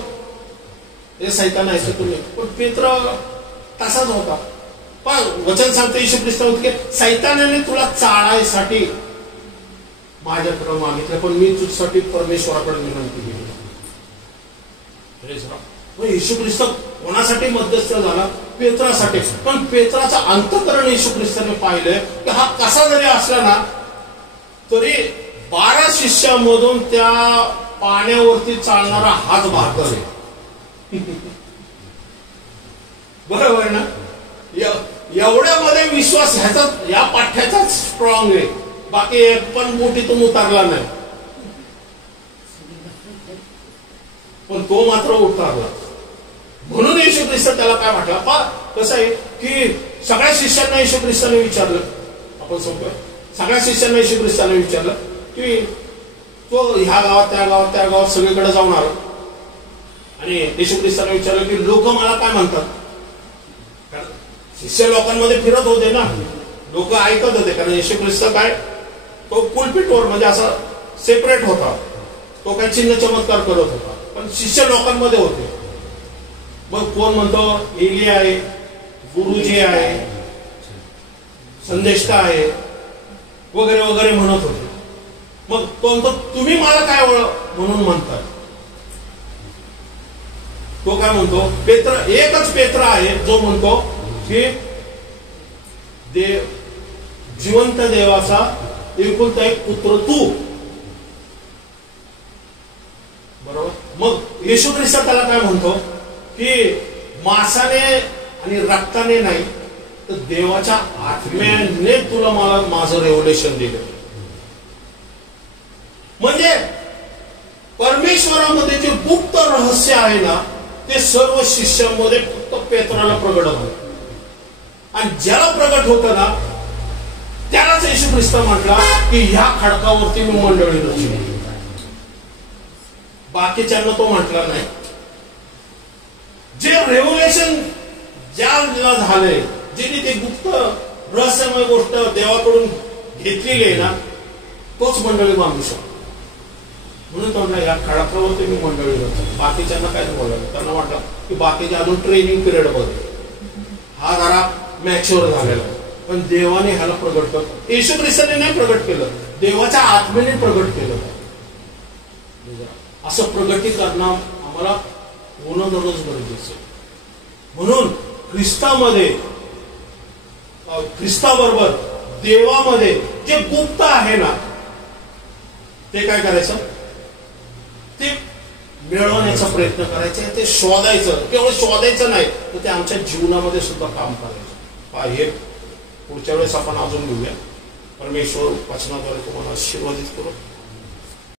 हे सैतान आहे तुम्ही. पण पेत्र तसाच होता. पण वचन सांगतो येशू ख्रिस्त होत की सैतानाने तुला चाळायसाठी माझ्याकडे मागितलं, पण मी तुझ्यासाठी परमेश्वराकडे विनंती केली. येशू ख्रिस्त कोणासाठी मध्यस्थ झाला? पेत्रासाठी. पण पेत्राचा अंतःकरण येशू ख्रिस्ताने पाहिलंय की हा कसा जरी असला ना तरी 12 शिष्यामधून त्या पाण्यावरती चालणारा हाच भाकर आहे. बरोबर आहे ना? एवढ्यामध्ये विश्वास ह्याचा, या पाठ्याचाच स्ट्रॉंग आहे. बाकी एक पण बोटीतून उतरला नाही, पण तो मात्र उतरला. म्हणून येशू ख्रिस्त त्याला काय म्हटलं, कसं आहे की सगळ्या शिष्यांना येशू ख्रिस्ताने विचारलं, आपण सांगतोय सगळ्या शिष्यांना येशू ख्रिस्ताने विचारलं की तो ह्या गावात त्या गावात त्या गावात सगळीकडे जाऊन आला. आणि येशू ख्रिस्ताने विचारलं की लोक मला काय म्हणतात. कारण शिष्य लोकांमध्ये फिरत होते ना, लोक ऐकत होते. कारण येशू ख्रिस्त काय, तो पुलपिटवर म्हणजे असा सेपरेट होता, तो काय चिन्ह चमत्कार करत होता, पण शिष्य लोकांमध्ये होते. मग कोण म्हणतो एलिया आहे, गुरुजी आहे, संदेष्टा आहे, वगैरे वगैरे म्हणत होते. मग तो म्हणतो तुम्ही मला काय म्हणून म्हणतात. तो काय म्हणतो, पेत्र, एकच पेत्र आहे जो म्हणतो की देव, जिवंत देवाचा एकुलता एक पुत्र तू. बरोबर. मग येशू ख्रिस्त त्याला काय म्हणतो की मांसाने आणि रक्ताने नाही तर देवाच्या आत्म्याने तुला मला माझं रेव्होल्युशन दिलं. म्हणजे परमेश्वरामध्ये जे गुप्त रहस्य आहे ना ते सर्व शिष्यांमध्ये फक्त पेत्राला प्रगट होतं. आणि ज्याला प्रगट होतं ना त्यालाच येशू ख्रिस्त म्हटला की ह्या खडकावरती मी मंडळी रचली. बाकीच्यांना तो म्हटला नाही. जे रेव्होल्युशन ज्याला झालंय, ज्याने ते गुप्त रहस्यमय गोष्ट देवाकडून घेतलेली आहे ना तोच मंडळी बांधू शकतो. म्हणून तो म्हटलं या खडकावरती मी मंडळी रचली. बाकीच्यांना काय बोलायला, त्यांना वाटलं की बाकीचे अजून ट्रेनिंग पिरियड मध्ये, हा जरा मॅच्युअर झालेला. पण देवाने ह्याला प्रगट केलं. येशू ख्रिस्ताने नाही प्रगट केलं, देवाच्या आत्म्याने प्रगट केलं. असं प्रगटीकरण आम्हाला होणं दररोज गरजेचं आहे. म्हणून ख्रिस्तामध्ये, ख्रिस्ताबरोबर देवामध्ये जे गुप्त आहे ना ते काय करायचं, ते मिळवण्याचा प्रयत्न करायचा, ते शोधायचं. केवळ शोधायचं नाही तर ते आमच्या जीवनामध्ये सुद्धा काम करायचं. हे पुढच्या वेळेस आपण अजून घेऊया. परमेश्वर वचनाद्वारे तुम्हाला आशीर्वादित करू.